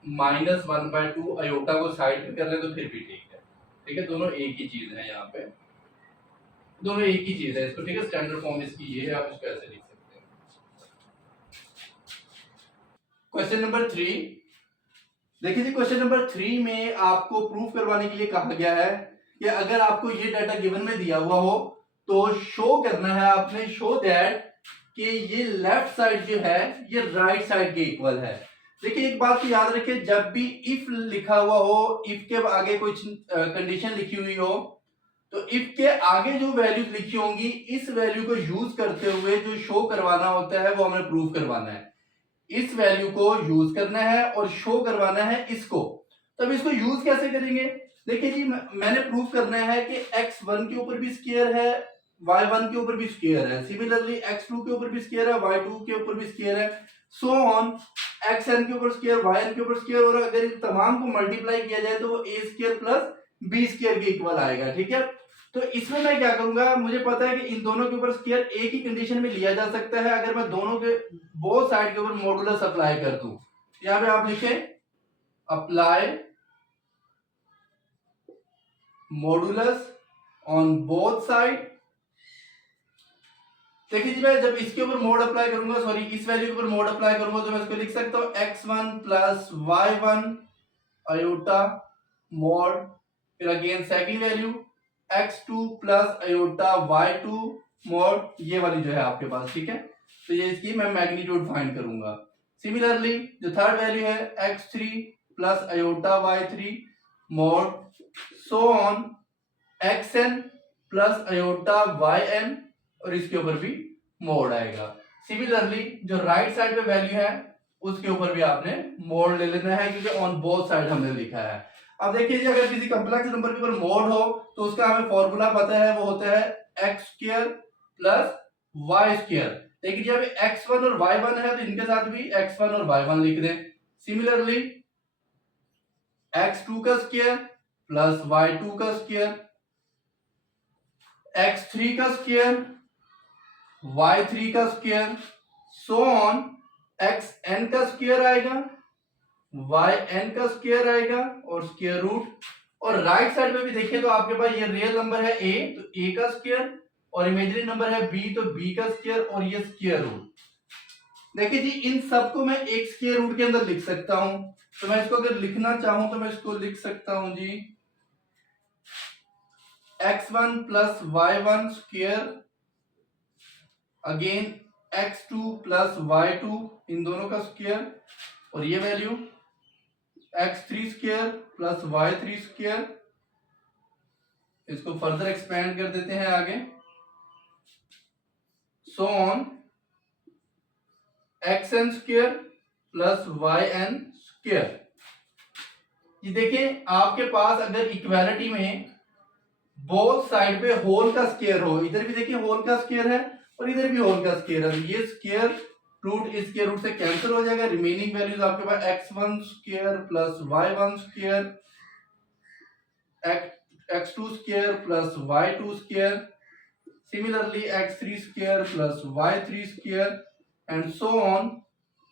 -1/2 अयोटा को साइड में कर ले तो फिर भी ठीक है, दोनों एक ही चीज है, यहाँ पे दोनों एक ही चीज है इसको, ठीक है, स्टैंडर्ड फॉर्म इसकी ये है, आप इसको ऐसे लिख सकते हैं। क्वेश्चन नंबर 3, देखिए जी क्वेश्चन नंबर 3 में आपको प्रूफ करवाने के लिए कहा गया है कि अगर आपको ये डाटा गिवन में दिया हुआ हो तो शो करना है आपने, शो दैट कि ये लेफ्ट साइड जो है ये राइट साइड के इक्वल है। देखिए एक बात तो याद रखिए, जब भी इफ लिखा हुआ हो, इफ के आगे कुछ कंडीशन लिखी हुई हो, तो इफ के आगे जो वैल्यूज लिखी होंगी इस वैल्यू को यूज करते हुए जो शो करवाना होता है वो हमें प्रूफ करवाना है। इस वैल्यू को यूज करना है और शो करवाना है इसको। तब इसको यूज कैसे करेंगे? देखिए जी मैंने प्रूफ करना है कि x1 के ऊपर भी स्क्वायर है, y1 के ऊपर भी स्क्वायर है, सिमिलरली x2 के ऊपर भी स्क्वायर है, y2 के ऊपर भी स्क्वायर है, सो ऑन xn के ऊपर स्क्वायर, yn के ऊपर स्क्वायर, और अगर इन तमाम को मल्टीप्लाई किया जाए तो वो a square plus b square के इक्वल आएगा, ठीक है। तो इसमें मैं क्या करूंगा, मुझे पता है कि इन दोनों के ऊपर स्क्वायर एक ही कंडीशन में लिया जा सकता है अगर मैं दोनों के बोथ साइड के ऊपर मॉडुलस अप्लाई कर दूं। यहां पे आप लिखें apply modulus on both side. देखिए जी मैं जब इसके ऊपर मोड अप्लाई करूंगा, सॉरी इस वैल्यू के ऊपर मोड अप्लाई करूंगा तो मैं इसको लिख सकता हूं x1 plus y1 iota mod, फिर again second value x2 plus iota y2 mod, ये वाली जो है आपके पास, ठीक है। तो ये इसकी मैं मैग्नीट्यूड फाइंड करूंगा। सिमिलरली जो थर्ड वैल्यू है x3 plus iota y3 mode, so on xn plus iota yn, और इसके ऊपर भी मोड आएगा। सिमिलरली जो राइट साइड पे वैल्यू है उसके ऊपर भी आपने मोड ले लेना है, क्योंकि ऑन बोथ साइड हमने लिखा है। अब देखिए जी अगर किसी कॉम्प्लेक्स नंबर के ऊपर मोड हो तो उसका हमें फॉर्मूला पता है, वो होता है x square plus y square. देखिए जी अभी x1 और y1 है तो इनके साथ भी x1 और y1 लिख दें। सिमिलरली x2 का स्क्वायर प्लस y2 का स्क्वायर, x3 का स्क्वायर y3 का स्क्वायर, सो ऑन xn का स्क्वायर आएगा, yn का स्क्वायर आएगा और स्क्वायर रूट और राइट साइड में भी देखें तो आपके पास ये रियल नंबर है a, तो a का स्क्वायर, और इमेजिनरी नंबर है b, तो b का स्क्वायर, और ये स्क्वायर रूट। देखिए जी, इन सबको मैं एक स्क्वायर रूट के अंदर लिख सकता हूं। तो मैं इसको अगर लिखना चाहूं तो मैं इसको लिख सकता हूं जी x1 plus y1 square again x2 plus y2, इन दोनों का स्क्वायर, और ये value x3 square plus y3 square. इसको फर्दर एक्सपेंड कर देते हैं आगे, so on xn square plus yn square. ये देखिए, आपके पास अगर इक्वालिटी में बोथ साइड पे होल का स्क्वायर हो, इधर भी देखिए होल का स्क्वायर है और इधर भी होल का स्क्वायर है, ये स्क्वायर रूट इस स्क्वायर रूट से कैंसिल हो जाएगा। रिमेनिंग वैल्यूज आपके पास x1 square plus y1 square, x2 square plus y2 square, similarly x3 square plus y3 square and so on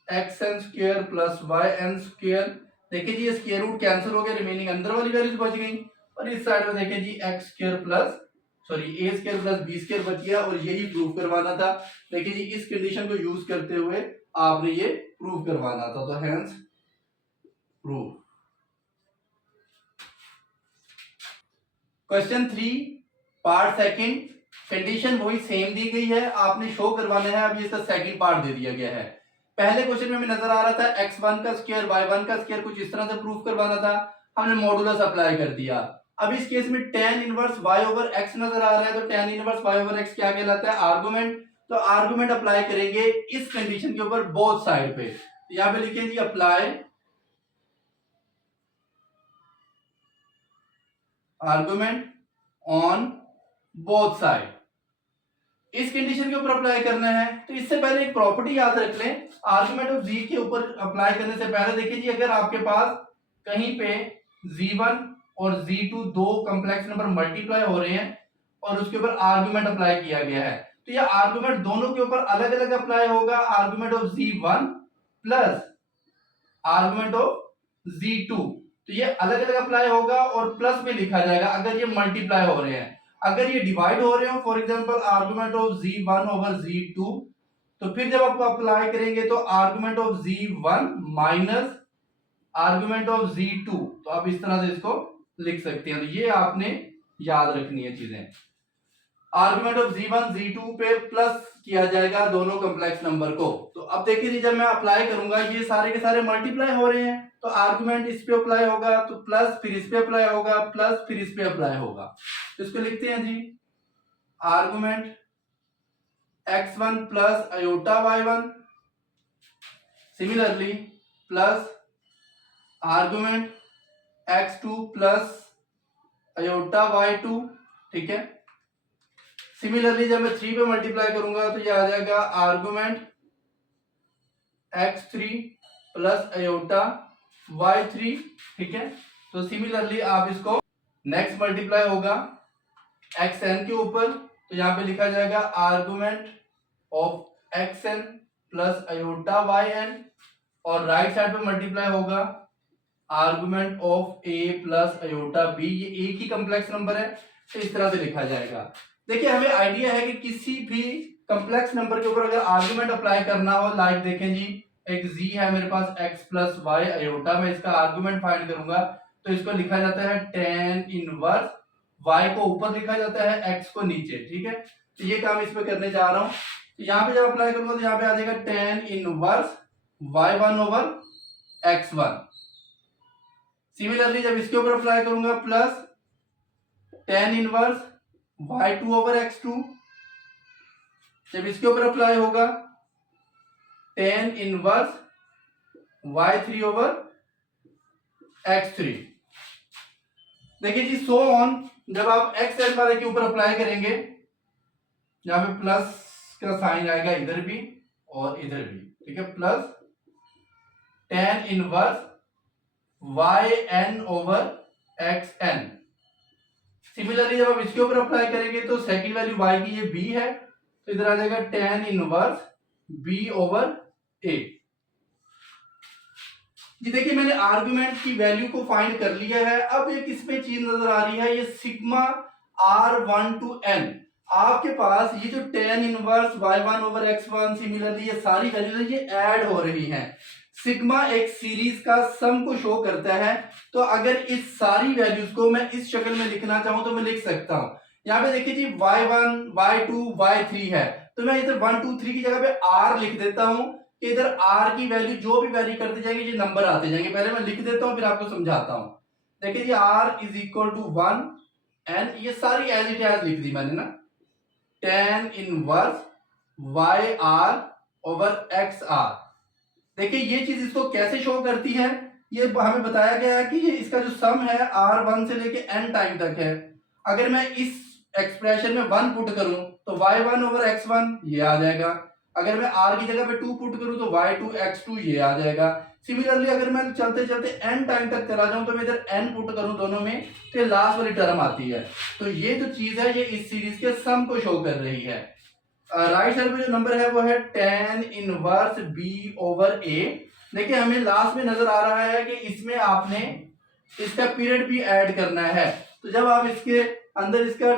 xn square plus yn square. देखिए जी, ये square root cancel हो गया, remaining अंदर वाली वैल्यूज बच गई। और इस साइड में देखिए जी x square plus a square plus b square बच गया, और यही प्रूव करवाना था। देखिए जी, इस कंडीशन को यूज करते हुए आपने ये प्रूव करवाना था, तो hence prove. Question 3 part second, condition वही सेम दी गई है, आपने शो करवाना है। अब ये इसका सेकंड पार्ट दे दिया गया है। पहले क्वेश्चन में हमें नजर आ रहा था x1 का स्क्वायर y1 का स्क्वायर, कुछ इस तरह से प्रूफ करवाना था, हमने मॉडुलस अप्लाई कर दिया। अब इस केस में tan inverse y over x नजर आ रहा है, तो tan inverse y over x क्या कहलाता है? आर्गुमेंट। तो आर्गुमेंट अप्लाई करेंगे इस कंडीशन के ऊपर बोथ साइड पे। यहां पे लिखें जी apply argument on both side. इस कंडीशन के ऊपर अप्लाई करना है, तो इससे पहले एक प्रॉपर्टी याद रख लें, आर्गुमेंट ऑफ z के ऊपर अप्लाई करने से पहले देखिए जी, अगर आपके पास कहीं पे z1 और z2 दो कॉम्प्लेक्स नंबर मल्टीप्लाई हो रहे हैं और उसके ऊपर आर्गुमेंट अप्लाई किया गया है, तो यह आर्गुमेंट दोनों के ऊपर अलग अलग अप्लाई होगा। Argument of z1 plus argument of z2, तो ये अलग अलग अप्लाई होगा और प्लस में लिखा जाएगा अगर ये मल्टीप्लाई हो रहे हैं। अगर ये डिवाइड हो रहे हो, for example argument of z1 over z2, तो फिर जब आप अप्लाई करेंगे तो argument of z1 minus argument of z2, तो आप इस तरह से इसको लिख सकते हैं। तो ये आपने याद रखनी है चीजें। आर्गुमेंट ऑफ z1 z2 पे प्लस किया जाएगा दोनों कॉम्प्लेक्स नंबर को। तो अब देखिए जब मैं अप्लाई करूंगा, ये सारे के सारे मल्टीप्लाई हो रहे हैं, तो आर्गुमेंट इस पे अप्लाई होगा, तो प्लस फिर इस पे अप्लाई होगा, प्लस फिर इस पे अप्लाई होगा। तो इसको लिखते हैं जी argument x1 plus iota y1, similarly plus argument x2 plus iota y2, ठीक है। सिमिलरली जब मैं 3 पे मल्टीप्लाई करूंगा तो ये आ जाएगा argument x3 plus iota y3, ठीक है। तो सिमिलरली आप इसको नेक्स्ट मल्टीप्लाई होगा xn के ऊपर, तो यहां पे लिखा जाएगा argument of xn plus iota yn, और राइट साइड पे मल्टीप्लाई होगा argument of a plus iota b। ये एक ही कॉम्प्लेक्स नंबर है, तो इस तरह से लिखा जाएगा। देखिए हमें आइडिया है कि किसी भी कॉम्प्लेक्स नंबर के ऊपर अगर आर्गुमेंट अप्लाई करना हो, लाइक देखें जी एक z है मेरे पास x प्लस y अयोटा, में इसका आर्गुमेंट फाइंड करूंगा, तो इसको लिखा जाता है tan इनवर्स y को ऊपर लिखा जाता है, x को नीचे, ठीक है। तो ये काम इस पे करने जा रहा हूं। तो यहाँ पे जब अप्लाई करूंगा तो यहाँ पे आ जाएगा tan inverse y1 over x1। Similarly जब इसके ऊपर अप्लाई करूंगा plus tan inverse y2 over x2, जब इसके ऊपर अप्लाई होगा tan inverse y3 over x3। देखिए जी सो ऑन, जब आप xn वाले के ऊपर अप्लाई करेंगे, यहां पे प्लस का साइन आएगा इधर भी और इधर भी, ठीक है, plus tan inverse yn over xn। Similarly जब आप इसके ऊपर अप्लाई करेंगे तो सेकंड वैल्यू y की ये b है, तो इधर आ जाएगा tan inverse b over a। जी देखिए मैंने आर्गुमेंट की वैल्यू को फाइंड कर लिया है। अब एक इसमें चीज नजर आ रही है, ये सिग्मा R1 टू n। आपके पास ये जो tan inverse y1 over x1 similarly ये सारी वैल्यूज ये ऐड हो रही हैं। सिग्मा एक सीरीज का सम को शो करता है। तो अगर इस सारी वैल्यूज को मैं इस शक्ल में लिखना चाहूं तो मैं लिख सकता हूं। यहाँ पे देखिए जी y1 y2 y3 है, तो मैं इधर 1 2 3 की जगह पे r लिख देता हूं। इधर r की वैल्यू जो भी वैरी करते जाएंगे ये नंबर आते जाएंगे। पहले मैं लिख देता हूं फिर आपको समझाता हूं। देखिए जी r is equal to 1 and ये सारी एज इट एज लिख दी मैंने ना, tan inverse y r over x r. देखिए ये चीज इसको कैसे शो करती है, ये हमें बताया गया है कि ये इसका जो सम है r1 से लेके n टाइम तक है। अगर मैं इस एक्सप्रेशन में 1 पुट करूं तो y1 ओवर x1 ये आ जाएगा। अगर मैं r की जगह पे 2 पुट करूं तो y2 x2 ये आ जाएगा। सिमिलरली अगर मैं चलते चलते n टाइम तक चला जाऊं तो मैं इधर n पुट करूं दोनों में तो लास्ट वाली टर्म आती है। तो ये जो चीज है ये इस सीरीज के सम को शो कर रही है। राइट साइड में जो नंबर है वो है tan inverse b over a। देखिए हमें लास्ट में नजर आ रहा है कि इसमें आपने इसका पीरियड भी ऐड करना है। तो जब आप इसके अंदर इसका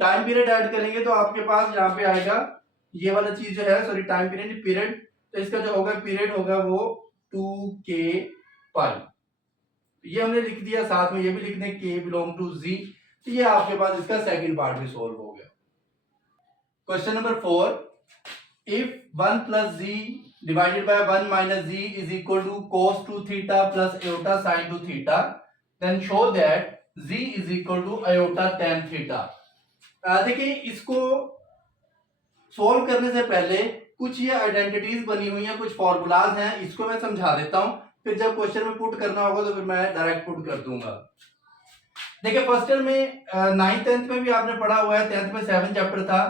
टाइम पीरियड ऐड करेंगे तो आपके पास यहाँ पे आएगा ये वाला चीज जो है, सॉरी टाइम पीरियड पीरियड, तो इसका जो होगा पीरियड होगा वो 2k पाई। ये हमने लिख दिया, साथ में ये भी लिख दें k बिलोंग टू z। तो ये आपके पास इसका सेकंड पार्ट भी सोल्व हो गया। Question number 4, if 1 plus z divided by 1 minus z is equal to cos 2 theta plus iota sin 2 theta, then show that z is equal to iota tan theta। देखिए इसको solve करने से पहले कुछ ये आइडेंटिटीज बनी हुई हैं, कुछ फॉर्मूलाज हैं, इसको मैं समझा देता हूं। फिर जब क्वेश्चन में पुट करना होगा तो फिर मैं डायरेक्ट पुट कर दूंगा। देखिए फर्स्ट ईयर में 9th 10th में भी आपने पढ़ा हुआ है, 10th में 7 चैप्टर था,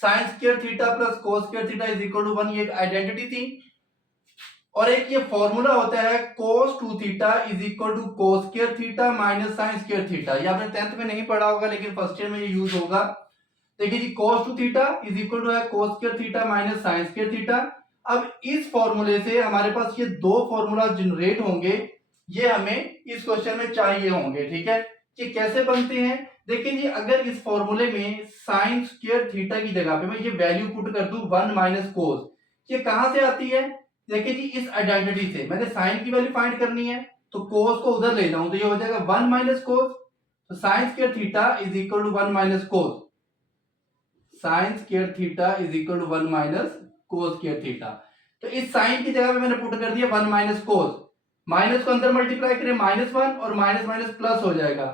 sine square theta plus cos square theta is equal to 1, ये एक आइडेंटिटी थी। और एक ये फॉर्मूला होता है cos 2 theta is equal to cos square theta minus sine square theta. ये आपने 10th में नहीं पढ़ा होगा लेकिन फर्स्ट ईयर में ये यूज होगा। देखिए जी cos 2 theta is equal to है cos square theta minus sine square theta. अब इस फॉर्मूले से हमारे पास ये दो फॉर्मूला जनरेट होंगे, ये हमें इस क्वेश्चन में चाहिए होंगे। ठीक है, ये कैसे बनते हैं? देखिए जी अगर इस फॉर्मूले में साइन स्क्वायर थीटा की जगह पे मैं ये वैल्यू पुट कर दूं 1 माइनस कोस, ये कहां से आती है? देखिए जी इस आइडेंटिटी से। मैंने साइन की वैल्यू फाइंड करनी है तो कोस को उधर ले जाऊं तो ये हो जाएगा 1 माइनस कोस। तो sine square theta is equal to 1 minus cos, sine square theta is equal to 1 minus cos square theta. तो इस साइन की जगह पे मैंने पुट कर दिया 1 माइनस कोस, माइनस को अंदर मल्टीप्लाई करें -1 और माइनस माइनस प्लस हो जाएगा।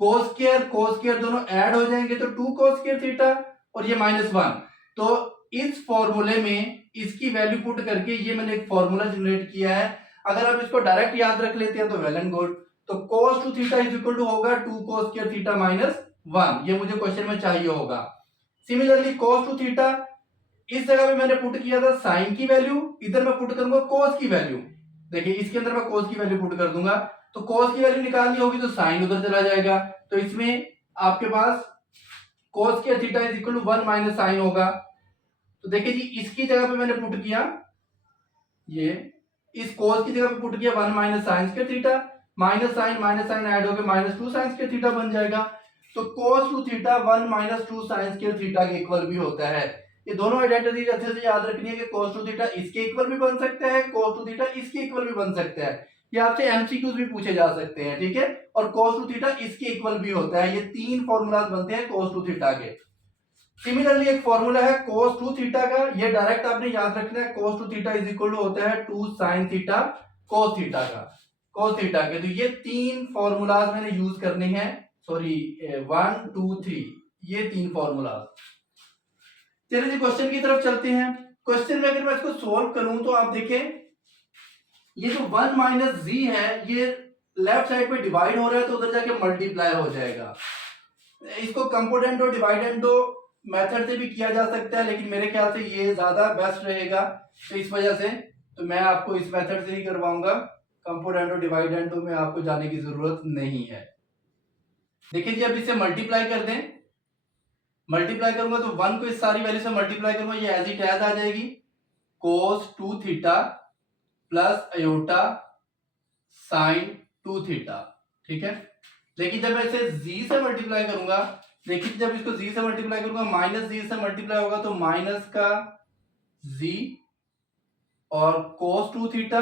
कोस स्क्वायर दोनों ऐड हो जाएंगे तो 2 कोस स्क्वायर थीटा और ये -1। तो इस फॉर्मूले में इसकी वैल्यू पुट करके ये मैंने एक फॉर्मूला जनरेट किया है। अगर आप इसको डायरेक्ट याद रख लेते हैं तो वेल एंड गुड। तो cos 2 theta is equal to होगा 2 cos स्क्वायर थीटा -1, ये मुझे क्वेश्चन में चाहिए होगा। सिमिलरली cos 2 थीटा इस जगह पे मैंने पुट किया था साइन की वैल्यू, इधर मैं पुट करूंगा cos की वैल्यू। देखिए इसके अंदर मैं cos की वैल्यू पुट कर दूंगा तो cos की वैल्यू निकालनी होगी तो साइन उधर चला जाएगा। तो इसमें आपके पास cos square theta is equal to 1 minus sine होगा। तो देखिए जी इसकी जगह पे मैंने पुट किया, ये इस cos की जगह पे पुट किया 1 minus sine square theta, minus sine add हो गया -2 साइन स्क्वायर थीटा बन जाएगा। तो cos 2 theta 1 minus 2 sine square theta के इक्वल भी होता है। ये दोनों आइडेंटिटी अच्छे से याद रखनी है कि cos 2 थीटा इसके इक्वल भी बन सकता है, cos 2 थीटा इसके इक्वल भी बन सकता है। ये आपसे एमसीक्यूज भी पूछे जा सकते हैं। ठीक है, और cos 2 थीटा इसके इक्वल भी होता है। ये तीन फॉर्मूलाज बनते हैं cos 2 थीटा के। सिमिलरली एक फॉर्मूला है cos 2 थीटा का, ये डायरेक्ट आपने याद रखना है। cos 2 theta is equal to होता है 2 sin थीटा cos थीटा का, cos थीटा के। तो ये तीन फॉर्मूलाज मैंने यूज करने हैं, सॉरी 1 2 3, ये तीन फॉर्मूलाज। चलिए जी क्वेश्चन की तरफ चलते हैं। क्वेश्चन में अगर मैं इसको सोल्व करूं तो आप देखें ये जो 1 माइनस जी है ये लेफ्ट साइड पे डिवाइड हो रहा है तो उधर जाके मल्टीप्लाई हो जाएगा। इसको कंपोनेंट डिवाइडेंडो मेथड से भी किया जा सकता है लेकिन मेरे ख्याल से ये ज्यादा बेस्ट रहेगा। तो इस वजह से तो मैं आपको इस मेथड से ही करवाऊंगा, कंपोनेंट डिवाइडेंडो में आपको जाने की जरूरत नहीं है। देखिए जी अब इसे मल्टीप्लाई कर दें, मल्टीप्लाई करूंगा तो 1 को इस सारी वैल्यू से मल्टीप्लाई करूंगा, ये एज इट एज आ जाएगी cos 2 theta plus iota sign 2 theta, ठीक है। लेकिन जब मैं इसे z से मल्टीप्लाई करूंगा, देखिए जब इसको z से मल्टीप्लाई करूंगा माइनस z से मल्टीप्लाई होगा तो माइनस का z और cos 2 थीटा,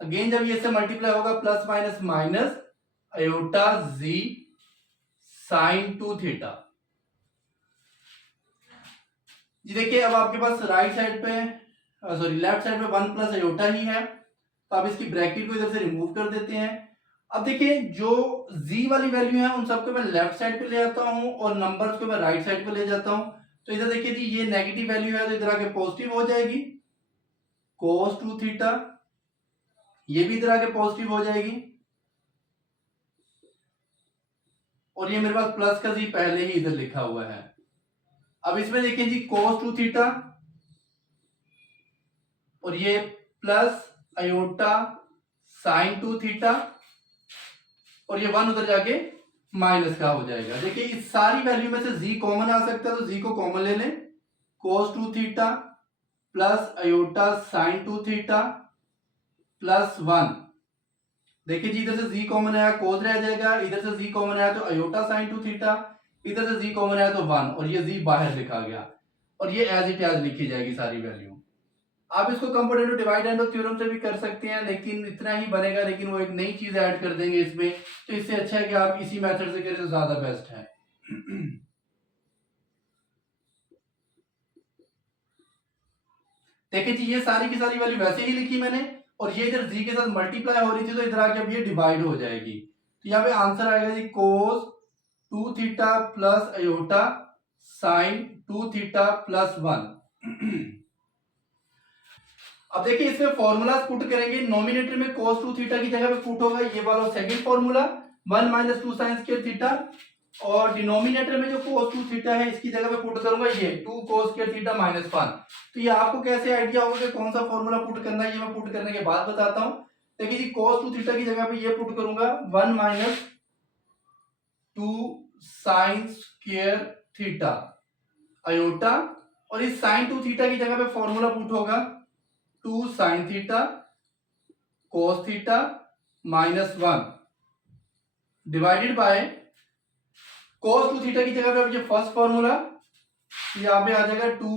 अगेन जब ये से मल्टीप्लाई होगा plus minus minus iota z sine 2 theta. जी देखिए अब आपके पास राइट साइड पे सॉरी लेफ्ट साइड पे 1 प्लस अयोटा ही है, तो आप इसकी ब्रैकेट को इधर से रिमूव कर देते हैं। अब देखिए जो z वाली वैल्यू है उन सबको मैं लेफ्ट साइड पे ले आता हूं और नंबर्स को मैं राइट साइड पे ले जाता हूं। तो इधर देखिए जी ये नेगेटिव वैल्यू है तो इधर आके पॉजिटिव हो जाएगी cos 2 थीटा, ये भी इधर आके पॉजिटिव हो जाएगी और ये मेरे पास प्लस का z पहले ही इधर लिखा हुआ है। अब इसमें देखिए जी cos 2 थीटा और ये प्लस अयोटा साइन 2 थीटा और ये 1 उधर जाके माइनस का हो जाएगा। देखिए इस सारी वैल्यू में से z कॉमन आ सकता है तो z को कॉमन ले लें, cos 2 theta plus iota sign 2 theta plus 1। देखिए जी इधर से z कॉमन आया cos रह जाएगा, इधर से z कॉमन आया तो अयोटा साइन 2 थीटा, इधर से z कॉमन आया तो 1 और ये z बाहर लिखा गया और ये एज इट एज लिखी जाएगी सारी वैल्यू। आप इसको कंपोनेंट डिवाइड एंड थ्योरम से भी कर सकते हैं लेकिन इतना ही बनेगा, लेकिन वो एक नई चीज ऐड कर देंगे इसमें, तो इससे अच्छा है कि आप इसी मेथड से करें तो ज्यादा बेस्ट है। देखिए जी ये सारी की सारी वैल्यू वैसे ही लिखी मैंने और ये इधर z के साथ मल्टीप्लाई हो रही थी तो इधर आके अब ये डिवाइड हो जाएगी, तो यहाँ पे आंसर आएगा जी cos 2 theta plus iota sign 2 theta plus 1। अब देखिए इसमें फॉर्मूलाज पुट करेंगे, नॉमिनेटर में cos 2 थीटा की जगह पे पुट होगा ये वाला second formula 1 minus 2 sine square theta और डिनोमिनेटर में जो cos 2 थीटा है इसकी जगह पे पुट करूंगा ये 2 cos स्क्वायर थीटा माइनस 1। तो ये आपको कैसे आइडिया होगा कि कौन सा फॉर्मूला पुट करना है ये मैं पुट करने के बाद बताता हूं। देखिए जी cos 2 थीटा की जगह पे ये पुट करूंगा 1 minus 2 sine square theta iota और इस साइन 2 थीटा की जगह पे फॉर्मूला पुट होगा 2 sine theta cos theta minus 1 divided bye cos 2 theta की जगह पे अब ये फर्स्ट फॉर्मूला यहां पे आ जाएगा 2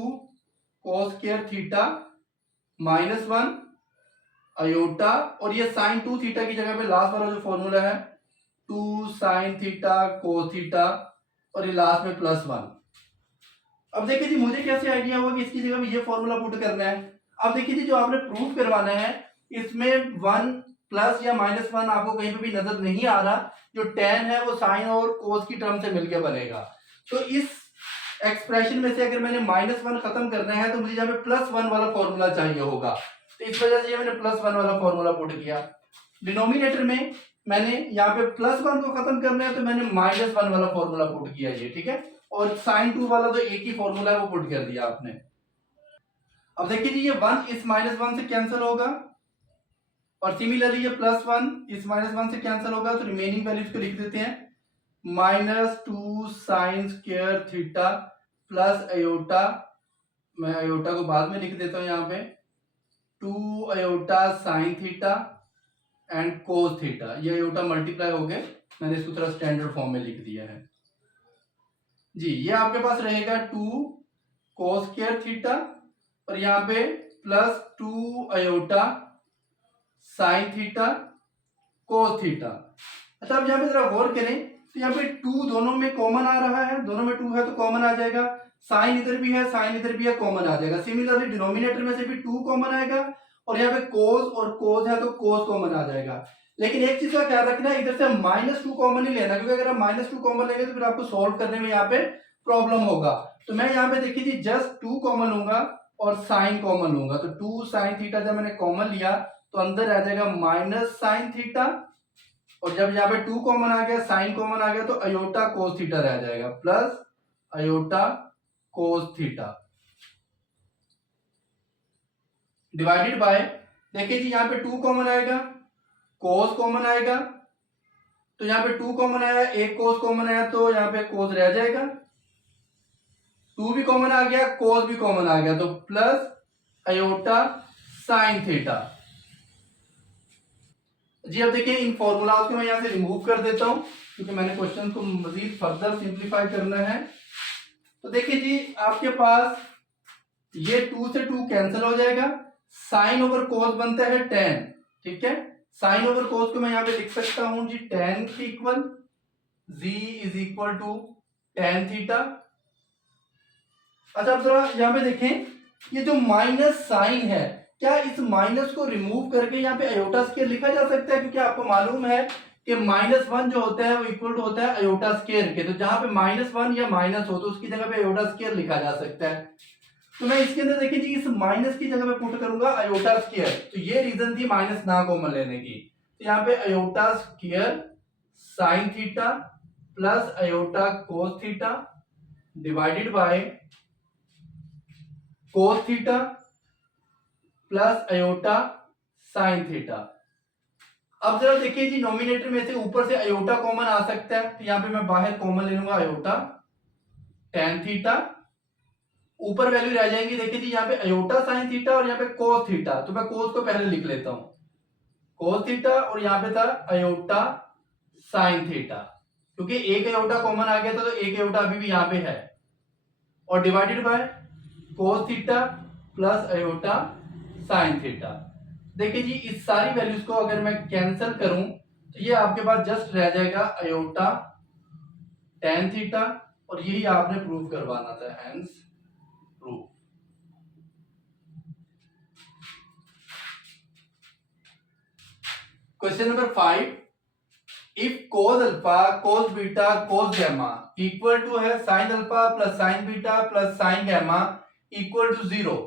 cos square theta minus 1 iota और ये साइन 2 थीटा की जगह पे लास्ट वाला जो फॉर्मूला है 2 साइन थीटा cos थीटा और ये लास्ट में प्लस 1। अब देखिए जी मुझे कैसे आइडिया हुआ कि इसकी जगह पे ये फॉर्मूला पुट करना है। अब देखिए जी जो आपने प्रूफ करवाना है इसमें 1 प्लस या माइनस 1 आपको कहीं पे भी नजर नहीं आ रहा, जो tan है वो साइन और कोस की टर्म से मिलकर बनेगा। तो इस एक्सप्रेशन में से अगर मैंने माइनस 1 खत्म करना है तो मुझे यहाँ पे प्लस 1 वाला फॉर्मूला चाहिए होगा, तो इस वजह से ये मैंने प्लस 1 वाला फॉर्मूला पुट किया। डिनोमिनेटर में मैंने यहाँ पे प्लस 1 को खत्म करना है तो मैंने माइनस 1 वाला फॉर्मूला पुट किया ये, ठीक है। और साइन 2 वाला तो एक ही फॉर्मूला है वो पुट कर दिया आपने। अब देखिए जी ये 1 इस माइनस 1 से कैंसिल होगा और सिमिलरली ये प्लस 1 इस माइनस 1 से कैंसिल होगा, तो रिमेनिंग वैल्यूज को लिख देते हैं minus 2 sine square theta plus aorta, मैं अयोटा को बाद में लिख देता हूं यहाँ पे 2 aorta sine theta and cos theta, ये अयोटा मल्टीप्लाई हो गए, मैंने इसको थोड़ा स्टैंडर्ड फॉर्म में लिख दिया है जी। ये आपके पास रहेगा 2 कोस स्क्वायर थीटा और यहाँ पे plus 2 aorta sine theta cos theta. अच्छा अब यहाँ पे जरा गौर करें तो यहाँ पे 2 दोनों में कॉमन आ रहा है, दोनों में 2 है तो कॉमन आ जाएगा, साइन इधर भी है साइन इधर भी है कॉमन आ जाएगा। सिमिलरली डिनोमिनेटर में से भी 2 कॉमन आएगा और यहाँ पे कोस और कोस है तो कोस कॉमन आ जाएगा। लेकिन एक चीज का ख्याल रखना है इधर से माइनस 2 कॉमन ही लेना, क्योंकि अगर आप माइनस 2 कॉमन लेंगे तो फिर आपको सॉल्व करने में यहाँ पे प्रॉब्लम होगा। तो मैं यहाँ पे देखिए जी जस्ट 2 कॉमन लूंगा और साइन कॉमन लूंगा, तो 2 साइन थीटा जब मैंने कॉमन लिया तो अंदर आ जाएगा माइनस साइन थीटा और जब यहाँ पे 2 कॉमन आ गया साइन कॉमन आ गया तो अयोटा कोस थीटा रह जाएगा plus iota cos theta divided by, देखिए जी यहाँ पे 2 कॉमन आएगा कोस कॉमन आएगा, तो यहाँ पे 2 कॉमन आया एक कोस कॉमन आया तो यहाँ पे कोस रह जाएगा, 2 भी कॉमन आ गया कोस भी कॉमन आ गया तो प्लस अयोटा साइन थीटा। जी अब देखिए इन फॉर्मूलाज को मैं यहाँ से रिमूव कर देता हूँ क्योंकि मैंने क्वेश्चन को मजीद फर्दर सिंप्लीफाई करना है। तो देखिए जी आपके पास ये 2 से 2 कैंसिल हो जाएगा, साइन ओवर कोस बनता है 10, ठीक है। साइन ओवर कोस को मैं यहाँ पे लिख सकता हूं जी tan equal z is equal to tan theta. अच्छा अब जरा यहाँ पे देखें, ये जो माइनस साइन है, क्या इस माइनस को रिमूव करके यहाँ पे अयोटा स्क्वायर लिखा जा सकता है? क्योंकि आपको मालूम है कि -1 जो होता है वो इक्वल टू होता है अयोटा स्क्वायर के, तो जहां पे -1 या माइनस हो तो उसकी जगह पे अयोटा स्क्वायर लिखा जा सकता है। तो मैं इसके अंदर देखिए जी इस माइनस की जगह पे पुट करूंगा अयोटा स्क्वायर, तो ये रीजन थी माइनस ना कॉमन लेने की। तो यहाँ पे iota square sine theta plus iota cos theta divided by cos theta plus iota sine theta. अब जरा देखिए जी नोमिनेटर में से ऊपर से अयोटा कॉमन आ सकता है, तो यहाँ पे मैं बाहर कॉमन ले लूंगा अयोटा tan थीटा, ऊपर वैल्यू रह जाएंगी। देखिए जी यहाँ पे अयोटा साइन थीटा और यहाँ पे कोस थीटा, तो मैं कोस को पहले लिख लेता हूं कोस थीटा, और यहाँ पे था अयोटा साइन थीटा, क्योंकि एक अयोटा कॉमन आ गया था तो एक अयोटा अभी भी यहाँ पे है, और divided by cos theta plus iota sine theta. देखिए जी इस सारी वैल्यूज को अगर मैं कैंसिल करूं तो ये आपके पास जस्ट रह जाएगा अयोटा tan थीटा, और यही आपने प्रूव करवाना था, hence prove. Question number 5, if cos alpha cos beta cos gamma equal to है sin alpha plus sin beta plus sin gamma equal to 0,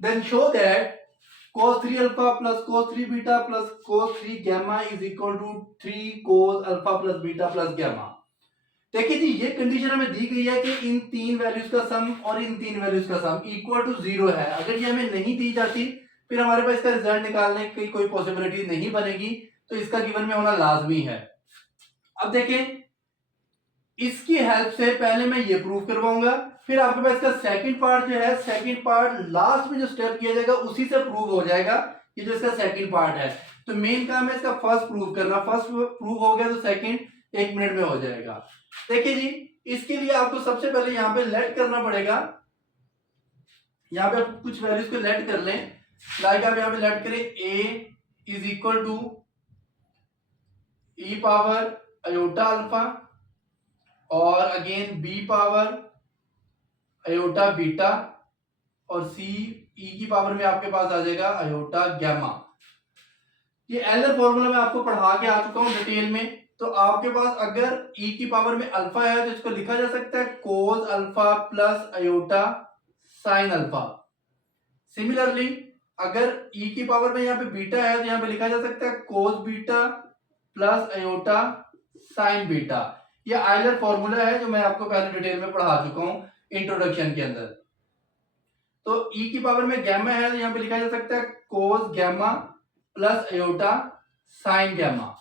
then show that cos 3 alpha plus cos 3 beta plus cos 3 gamma is equal to 3 cos alpha plus beta plus gamma. देखिए जी ये condition हमें दी गई है कि इन तीन values का सम और इन तीन वैल्यूज का सम इक्वल टू 0 है। अगर ये हमें नहीं दी जाती फिर हमारे पास इसका रिजल्ट निकालने की कोई पॉसिबिलिटी नहीं बनेगी, तो इसका गिवन में होना लाजमी है। अब देखें इसकी हेल्प से पहले मैं ये प्रूव करवाऊंगा, फिर आपके पास इसका सेकंड पार्ट जो है, सेकंड पार्ट लास्ट में जो स्टेप किया जाएगा उसी से प्रूव हो जाएगा, ये जो इसका सेकंड पार्ट है। तो मेन काम है इसका फर्स्ट प्रूव करना, फर्स्ट प्रूव हो गया तो सेकंड 1 मिनट में हो जाएगा। देखिए जी इसके लिए आपको सबसे पहले यहाँ पे लेट करना पड़ेगा, यहाँ पे आप कुछ वैल्यूज को लेट कर लें, लाइक आप यहाँ पे लेट करें a is equal to e power iota alpha और again b power iota beta और c e की पावर में आपके पास आ जाएगा अयोटा गैमा। ये एलर फॉर्मूला मैं आपको पढ़ा के आ चुका हूं डिटेल में। तो आपके पास अगर e की पावर में अल्फा है तो इसको लिखा जा सकता है cos alpha plus iota sine alpha. Similarly अगर e की पावर में यहाँ पे बीटा है तो यहाँ पे लिखा जा सकता है कोस beta plus iota sine beta. ये आयलर फॉर्मूला है जो मैं आपको पहले डिटेल में पढ़ा चुका हूं इंट्रोडक्शन के अंदर। तो e की पावर में गैमा है तो यहाँ पे लिखा जा सकता है cos gamma plus iota sine gamma.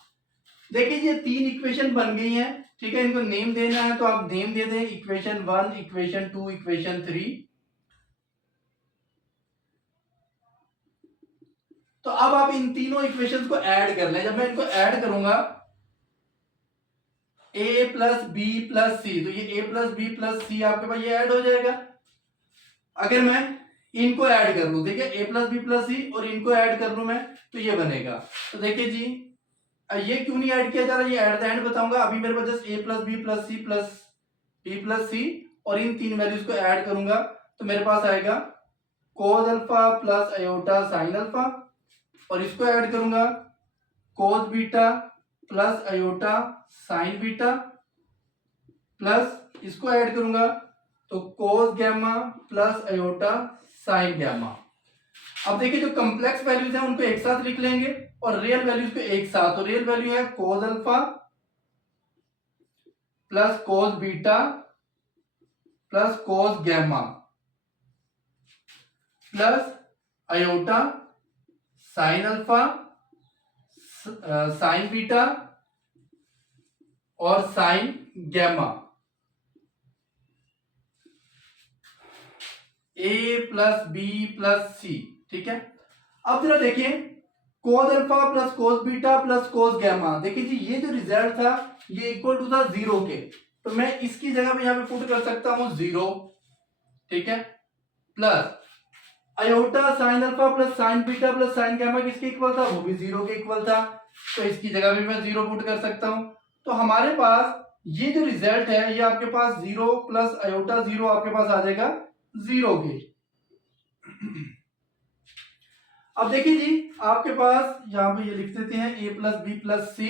देखिए ये तीन इक्वेशन बन गई हैं, ठीक है। इनको नेम देना है तो आप नेम दे दें, इक्वेशन 1, इक्वेशन 2, इक्वेशन 3। तो अब आप इन तीनों इक्वेशंस को ऐड कर लें। जब मैं इनको ऐड करूंगा a प्लस बी प्लस सी, तो ये a प्लस बी प्लस सी आपके पास ये ऐड हो जाएगा। अगर मैं इनको ऐड कर लूं, देखिए a plus b plus c और इनको ऐड कर लूं मैं, तो ये बनेगा। तो देखिए जी ये क्यों नहीं ऐड किया जा रहा, ये एट द एंड बताऊंगा। अभी मेरे पास just a plus b plus c plus b plus c और इन तीन वैल्यूज को ऐड करूंगा तो मेरे पास आएगा cos alpha plus iota sine alpha, और इसको ऐड करूंगा cos beta plus iota sine beta, plus इसको ऐड करूंगा तो cos gamma plus iota sine gamma. अब देखिए जो कॉम्प्लेक्स वैल्यूज हैं उनको एक साथ लिख लेंगे और रियल वैल्यूज को एक साथ। तो रियल वैल्यू है cos alpha plus cos beta plus cos gamma plus iota sine alpha sine beta और sine gamma. a plus b plus c, ठीक है। अब जरा देखिए cos alpha plus cos beta plus cos gamma, देखिए जी ये जो रिजल्ट था ये इक्वल टू था 0 के, तो मैं इसकी जगह पे यहाँ पे पुट कर सकता हूं 0, ठीक है, plus iota sine alpha plus sine beta plus sine gamma किसके इक्वल था, वो भी 0 के इक्वल था, तो इसकी जगह भी मैं 0 पुट कर सकता हूं। तो हमारे पास ये जो रिजल्ट है ये आपके पास 0 प्लस अयोटा 0 आपके पास आ जाएगा 0 के। अब देखिए जी आपके पास यहां पे ये लिख देते हैं a plus b plus c.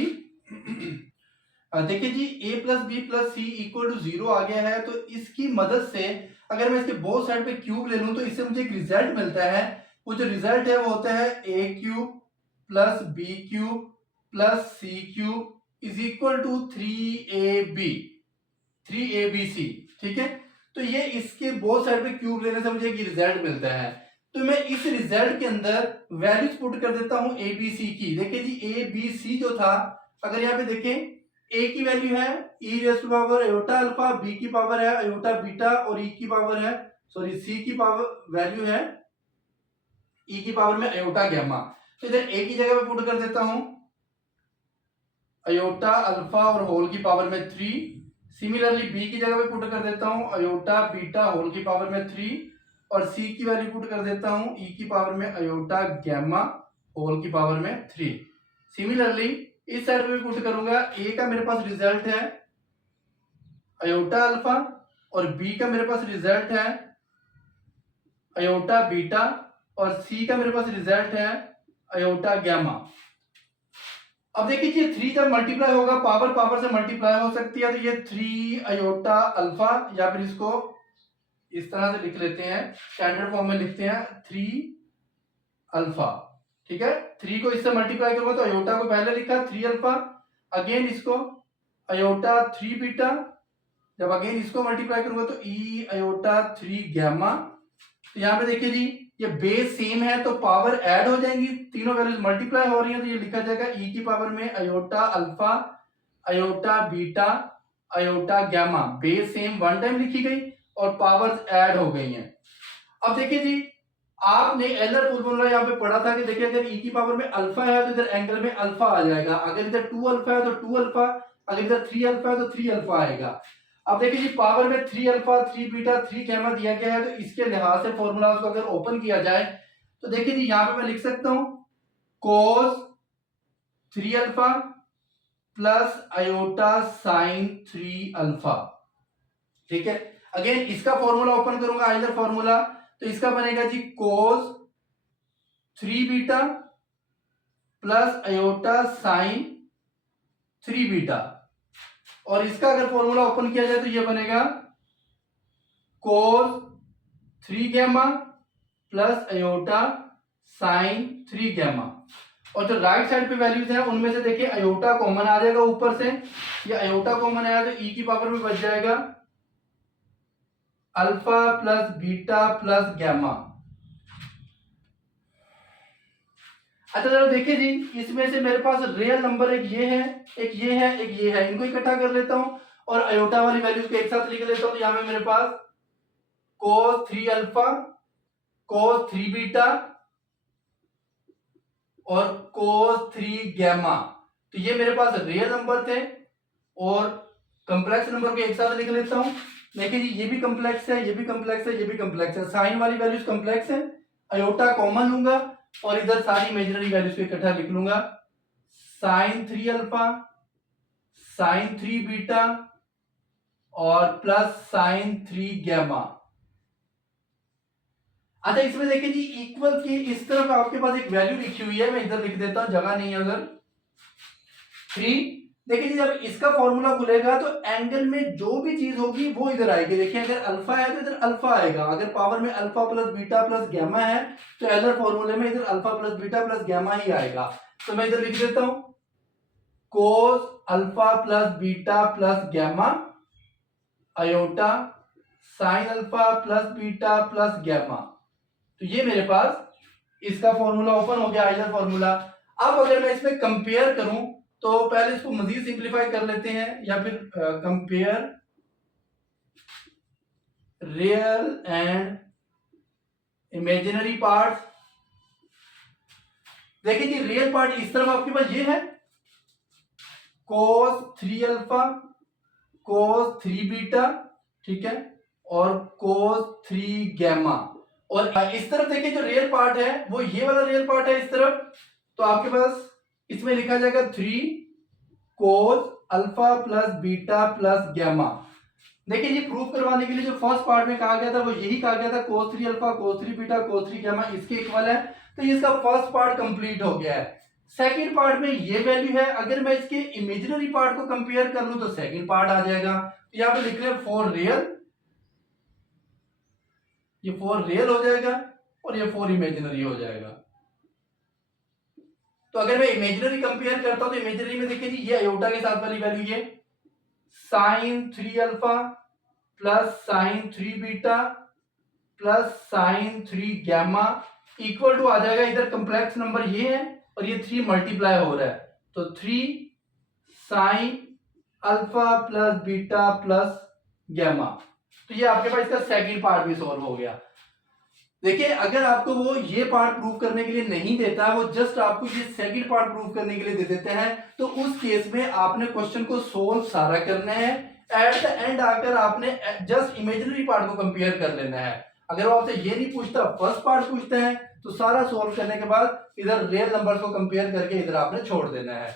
देखिए जी a plus b plus c equal to 0 आ गया है, तो इसकी मदद से अगर मैं इसके बोथ साइड पे क्यूब ले लूं तो इससे मुझे एक रिजल्ट मिलता है। वो जो रिजल्ट है वो होता है a cube plus b cube plus c cube is equal to 3abc, ठीक है। तो ये इसके बोथ साइड पे क्यूब लेने से मुझे एक रिजल्ट मिलता है, तो मैं इस रिजल्ट के अंदर वैल्यूज पुट कर देता हूं ए बी सी की। देखिए जी ए बी सी जो था, अगर यहाँ पे देखें ए की वैल्यू है e raise to power iota alpha, b की पावर है अयोटा बीटा और ई की पावर है सी की पावर वैल्यू है ई की पावर में अयोटा गैमा। तो इधर ए की जगह पे पुट कर देता हूं अयोटा अल्फा और होल की पावर में 3। सिमिलरली बी की जगह पे पुट कर देता हूं अयोटा बीटा होल की पावर में 3 और सी की वैल्यू पुट कर देता हूं ई की पावर में अयोटा गैमा होल की पावर में 3। सिमिलरली इस साइड पे पुट करूंगा, ए का मेरे पास रिजल्ट है अयोटा अल्फा और बी का मेरे पास रिजल्ट है अयोटा बीटा और सी का मेरे पास रिजल्ट है अयोटा गैमा। अब देखिए 3 जब मल्टीप्लाई होगा पावर पावर से मल्टीप्लाई हो सकती है, तो ये 3 अयोटा अल्फा, या फिर इसको इस तरह से लिख लेते हैं, स्टैंडर्ड फॉर्म में लिखते हैं 3 अल्फा, ठीक है। 3 को इससे मल्टीप्लाई करूंगा तो अयोटा को पहले लिखा 3 अल्फा, अगेन इसको अयोटा 3 बीटा, जब अगेन इसको मल्टीप्लाई करूंगा तो ई अयोटा 3 गैमा। तो यहाँ पे देखिए जी ये बेस सेम है तो पावर ऐड हो जाएंगी, तीनों वैल्यूज मल्टीप्लाई हो रही है, तो ये लिखा जाएगा ई की पावर में iota alpha iota beta iota gamma, base same one time लिखी गई और पावर्स ऐड हो गई हैं। अब देखिए जी आपने एलर फॉर्मूला यहाँ पे पढ़ा था कि देखिए अगर ई की पावर में अल्फा है तो इधर एंगल में अल्फा आ जाएगा, अगर इधर 2 अल्फा है तो 2 अल्फा, अगर इधर 3 अल्फा है तो 3 अल्फा आएगा। अब देखिए जी पावर में 3 अल्फा 3 बीटा 3 गैमा दिया गया है, तो इसके लिहाज से फॉर्मूला को अगर ओपन किया जाए तो देखिए जी यहाँ पे मैं लिख सकता हूं cos 3 alpha plus iota sine 3 alpha, ठीक है। अगेन इसका फॉर्मूला ओपन करूंगा आइदर फॉर्मूला, तो इसका बनेगा जी cos 3 beta plus iota sine 3 beta, और इसका अगर फॉर्मूला ओपन किया जाए तो ये बनेगा cos 3 gamma plus iota sine 3 gamma. और जो राइट साइड पे वैल्यूज हैं उनमें से देखिए अयोटा कॉमन आ जाएगा ऊपर से, ये अयोटा कॉमन आया तो ई की पावर में बच जाएगा alpha plus beta plus gamma. अच्छा चलो देखिए जी इसमें से मेरे पास रियल नंबर एक ये है एक ये है एक ये है, इनको इकट्ठा कर लेता हूं और अयोटा वाली वैल्यूज को एक साथ लिख लेता हूं। तो यहां पे मेरे पास cos 3 अल्फा cos 3 बीटा और cos 3 गैमा, तो ये मेरे पास रियल नंबर थे और कॉम्प्लेक्स नंबर को एक साथ लिख लेता हूं। देखिए जी ये भी कॉम्प्लेक्स है ये भी कॉम्प्लेक्स है ये भी कॉम्प्लेक्स है, साइन वाली वैल्यूज कॉम्प्लेक्स है, अयोटा कॉमन लूंगा और इधर सारी इमेजिनरी वैल्यूज को इकट्ठा लिख लूंगा, साइन 3 अल्फा साइन 3 बीटा और प्लस साइन 3 गैमा। अच्छा इसमें देखिए जी इक्वल की इस तरफ आपके पास एक वैल्यू लिखी हुई है, मैं इधर लिख देता हूं, जगह नहीं है अगर 3। देखिए जी जब इसका फॉर्मूला खुलेगा तो एंगल में जो भी चीज होगी वो इधर आएगी। देखिए अगर अल्फा है तो इधर अल्फा आएगा, अगर पावर में alpha plus beta plus gamma है तो एलर फॉर्मूले में इधर alpha plus beta plus gamma ही आएगा। तो मैं इधर लिख देता हूं cos alpha plus beta plus gamma iota sine alpha plus beta plus gamma. तो ये मेरे पास इसका फॉर्मूला ओपन हो गया आइलर फॉर्मूला। अब अगर मैं इसमें कंपेयर करूं तो पहले इसको मजीद सिंप्लीफाई कर लेते हैं, या फिर compare real and imaginary parts. देखिए जी रियल पार्ट इस तरफ आपके पास ये है cos 3 अल्फा cos 3 बीटा, ठीक है, और cos 3 गैमा। और इस तरफ देखिए जो रियल पार्ट है वो ये वाला रियल पार्ट है इस तरफ, तो आपके पास इसमें लिखा जाएगा 3 cos alpha plus beta plus gamma. देखिए ये प्रूफ करवाने के लिए जो फर्स्ट पार्ट में कहा गया था वो यही कहा गया था cos 3 alpha cos 3 beta cos 3 gamma इसके इक्वल है, तो ये इसका फर्स्ट पार्ट कंप्लीट हो गया है। सेकंड पार्ट में ये वैल्यू है, अगर मैं इसके इमेजिनरी पार्ट को कंपेयर कर लूं तो सेकंड पार्ट आ जाएगा। तो यहां पे लिख रहे हैं फॉर रियल, ये फॉर रियल हो जाएगा और ये फॉर इमेजिनरी हो जाएगा। तो अगर मैं इमेजिनरी कंपेयर करता हूं तो इमेजिनरी में देखिए जी ये अयोटा के साथ वाली वैल्यू ये sin 3 alpha plus sin 3 beta plus sin 3 gamma equal to आ जाएगा, इधर कंप्लेक्स नंबर ये है और ये 3 मल्टीप्लाई हो रहा है, तो 3 sin alpha plus beta plus gamma. तो ये आपके पास इसका सेकंड पार्ट भी सॉल्व हो गया। देखिए अगर आपको वो ये पार्ट प्रूव करने के लिए नहीं देता है, वो जस्ट आपको ये सेकंड पार्ट प्रूव करने के लिए दे देते हैं, तो उस केस में आपने क्वेश्चन को सोल्व सारा करना है, एट द एंड आकर आपने जस्ट इमेजिनरी पार्ट को कंपेयर कर लेना है। अगर वो आपसे ये नहीं पूछता, फर्स्ट पार्ट पूछते हैं, तो सारा सोल्व करने के बाद इधर रियल नंबर्स को कंपेयर करके इधर आपने छोड़ देना है।